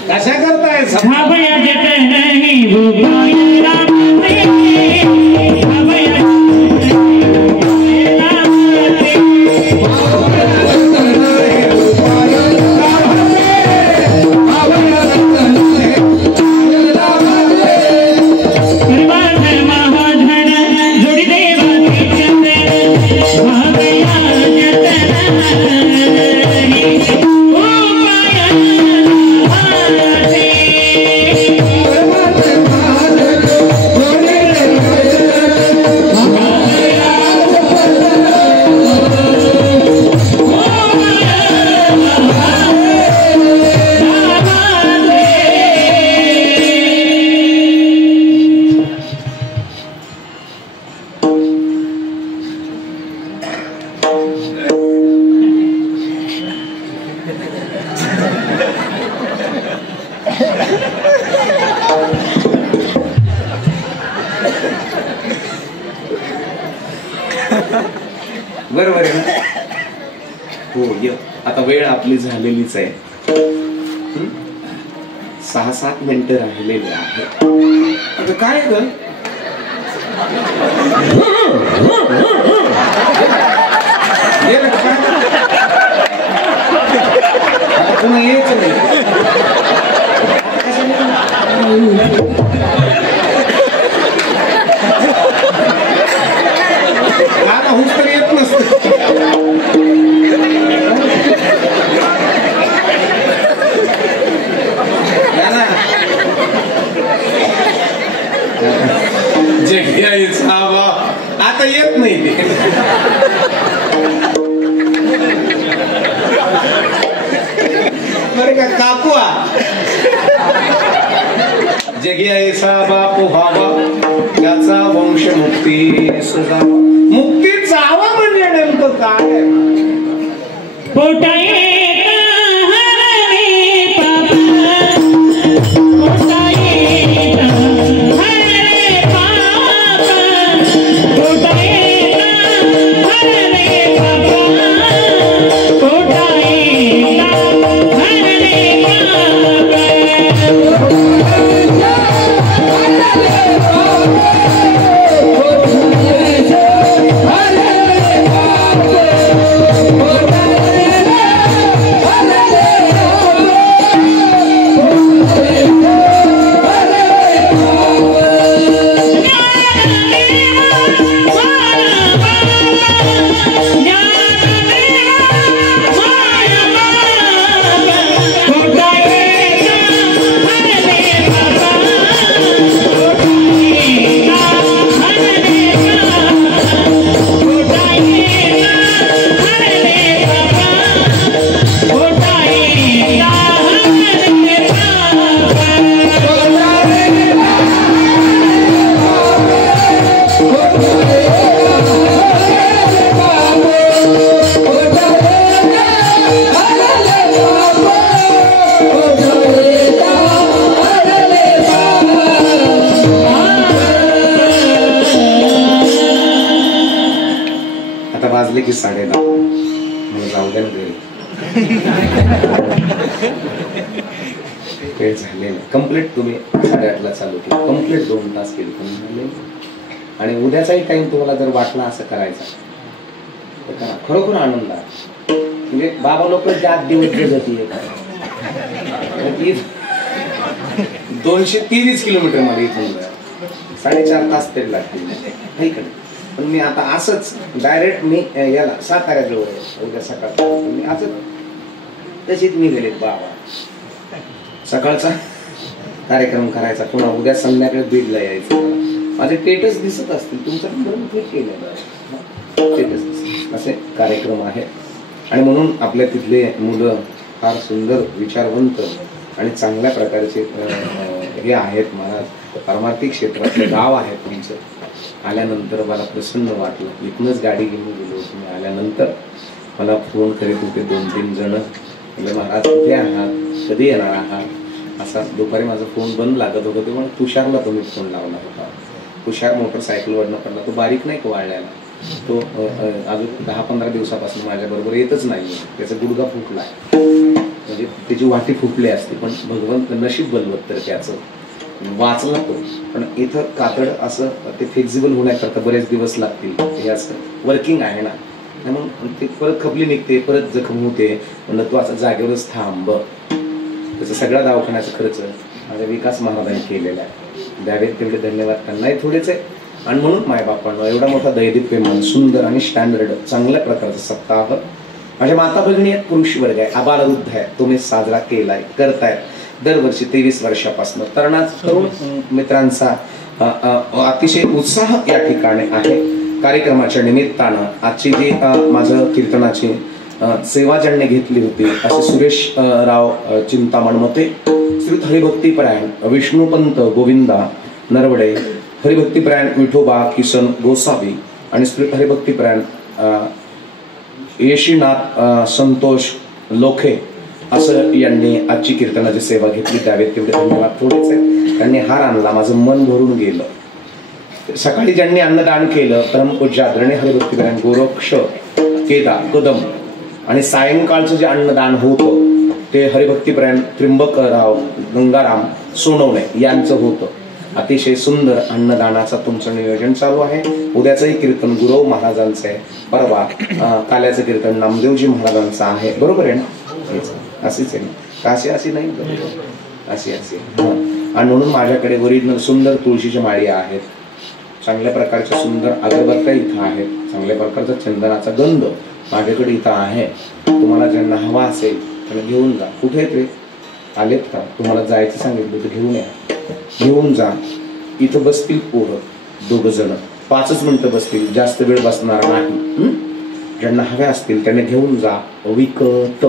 कशा करताय छापया जते नहीं वो पाए राम रे. छापया Thank you. हो ये. आता वेळ आपली झालेलीच आहे. 6-7 मिनिटं राहिलेली आहे. आता काय ग पुन्हा यायचं नाही. आता हुस तर येत नसत. आता येत नाही ते. बरं का काकूआ जगी ऐसा बाप व्हावा त्याचा वंश मुक्ती सजावा. मुक्ती जावा म्हणजे नेमकं काय? वाजले की 9:30 मला जाऊ द्या घरी. वेळ झाले कम्प्लीट. तुम्ही 8:30ला चालू केली, कम्प्लीट 2 तास केली झाले. आणि उद्याचाही टाइम तुम्हाला जर वाटला असं करायचा तर करा. खरोखर आनंद आहे. म्हणजे बाबा लोक जात दिवस जाती 230 किलोमीटर मध्ये इथून 4.5 तास तरी लागतील. पण मी आता असंच डायरेक्ट मी याला साताऱ्याजवळ आहे उद्या सकाळचा. मी असंच तशीच निघाले बाबा. सकाळचा कार्यक्रम करायचा, पुन्हा उद्या संध्याकाळी बीडला यायचं. माझे स्टेटस दिसत असतील तुमच्याकडून क्लिक केलेलं स्टेटस असे कार्यक्रम आहेत. आणि म्हणून आपल्या तिथले मुलं फार सुंदर विचारवंत आणि चांगल्या प्रकारचे हे आहेत. महाराज पारमार्थिक क्षेत्रातलं गाव आहे तुमचं. आल्यानंतर मला प्रसन्न वाटलं. इथूनच गाडी घेऊन गेलो. तुम्ही आल्यानंतर मला फोन करीत होते 2-3 जण. म्हणजे महाराज कुठे आहात, कधी येणार आहात असा. दुपारी माझा फोन बंद लागत होता तेव्हा तुषारला तुम्ही फोन लावला होता. तुषार मोटरसायकलवरनं पडला. तो बारीक नाही वाढलेला. तो अजून 10-15 दिवसापासून माझ्याबरोबर येतच नाही. त्याचा गुडघा फुटला म्हणजे त्याची वाटी फुटली असते. पण भगवंत नशीब बलवत तर त्याचं वाचला तो. पण इथं कातड असं ते फ्लेक्झिबल होण्याकरता बरेच दिवस लागतील. हे असं वर्किंग आहे ना, म्हणून ते परत खपली निघते, परत जखम होते. म्हणून तू असं जागेवरच थांब. त्याचा सगळा दवाखान्याचा खर्च माझ्या विकास महाराजांनी केलेला आहे. द्यावेत तेवढे धन्यवाद त्यांनाही थोडेच आहे. आणि म्हणून मायबापांना एवढा मोठा दैदिप्यमान सुंदर आणि स्टँडर्ड चांगल्या प्रकारचा सप्ताह माझ्या माता भगिनी आहेत, पुरुष वर्ग आहे, आबालवृद्ध आहे, तुम्ही साजरा केलाय, करतायत दरवर्षी 23 वर्षापासून. तरुण मित्रांचा अतिशय उत्साह या ठिकाणी आहे. कार्यक्रमाच्या निमित्तानं आजची जी माझं कीर्तनाची सेवा ज्यांनी घेतली होती असे सुरेश राव चिंतामण मते, श्री हरिभक्तीपरायण विष्णुपंत गोविंदा नरवडे, हरिभक्तीपरायण विठोबा किसन गोसावी आणि श्री हरिभक्तीपरायण येशीनाथ संतोष लोखे असं यांनी आजची कीर्तनाची सेवा घेतली. त्यावेळी तेवढे धन्यवाद थोडेच आहेत. त्यांनी हार आणला, माझं मन भरून गेलं. सकाळी ज्यांनी अन्नदान केलं परमपूज्य आदरणीय हरिभक्तीपरायण गोरक्ष केदार कदम आणि सायंकाळचं जे अन्नदान होतं ते हरिभक्तीपरायण त्र्यंबकराव गंगाराम सोनवणे यांचं होतं. अतिशय सुंदर अन्नदानाचा तुमचं नियोजन चालू आहे. उद्याचंही कीर्तन गुरव महाराजांचं आहे. परवा काल्याचं कीर्तन नामदेवजी महाराजांचं आहे. बरोबर आहे ना? अशीच आहे ना? अशी नाही अशी आणि म्हणून माझ्याकडे ओरिजिनल सुंदर तुळशीची माळी आहेत. चांगल्या प्रकारच्या सुंदर अगरबत्त्या इथं आहेत. चांगल्या प्रकारचा चंदनाचा गंध माझ्याकडे इथं आहे. तुम्हाला ज्यांना हवा असेल त्यांना घेऊन जा. कुठे ते आलेत का? तुम्हाला जायचं सांगितलं तर घेऊन या. घेऊन जा. इथं बसतील पोरं 2 जण 5 मिनिटं बसतील. जास्त वेळ बसणार नाही. ज्यांना हव्या असतील त्यांनी घेऊन जा विकत.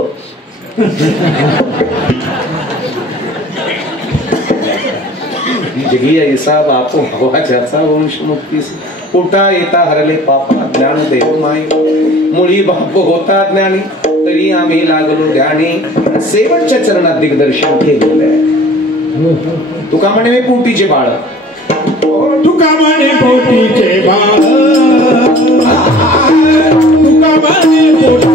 जगी ऐसा बापू हवा ज्याचा वंश मुक्तीस पोटा येता हरले पापा ज्ञानदेव माई मुळी बाप होता ज्ञानी तरी आम्ही लागलो ध्यानी सेवटच्या चरणात दिग्दर्शन केलेलं. तुका म्हणे मी पोटीचे बाळ तुका म्हणे पोटीचे बाळ तुका म्हणे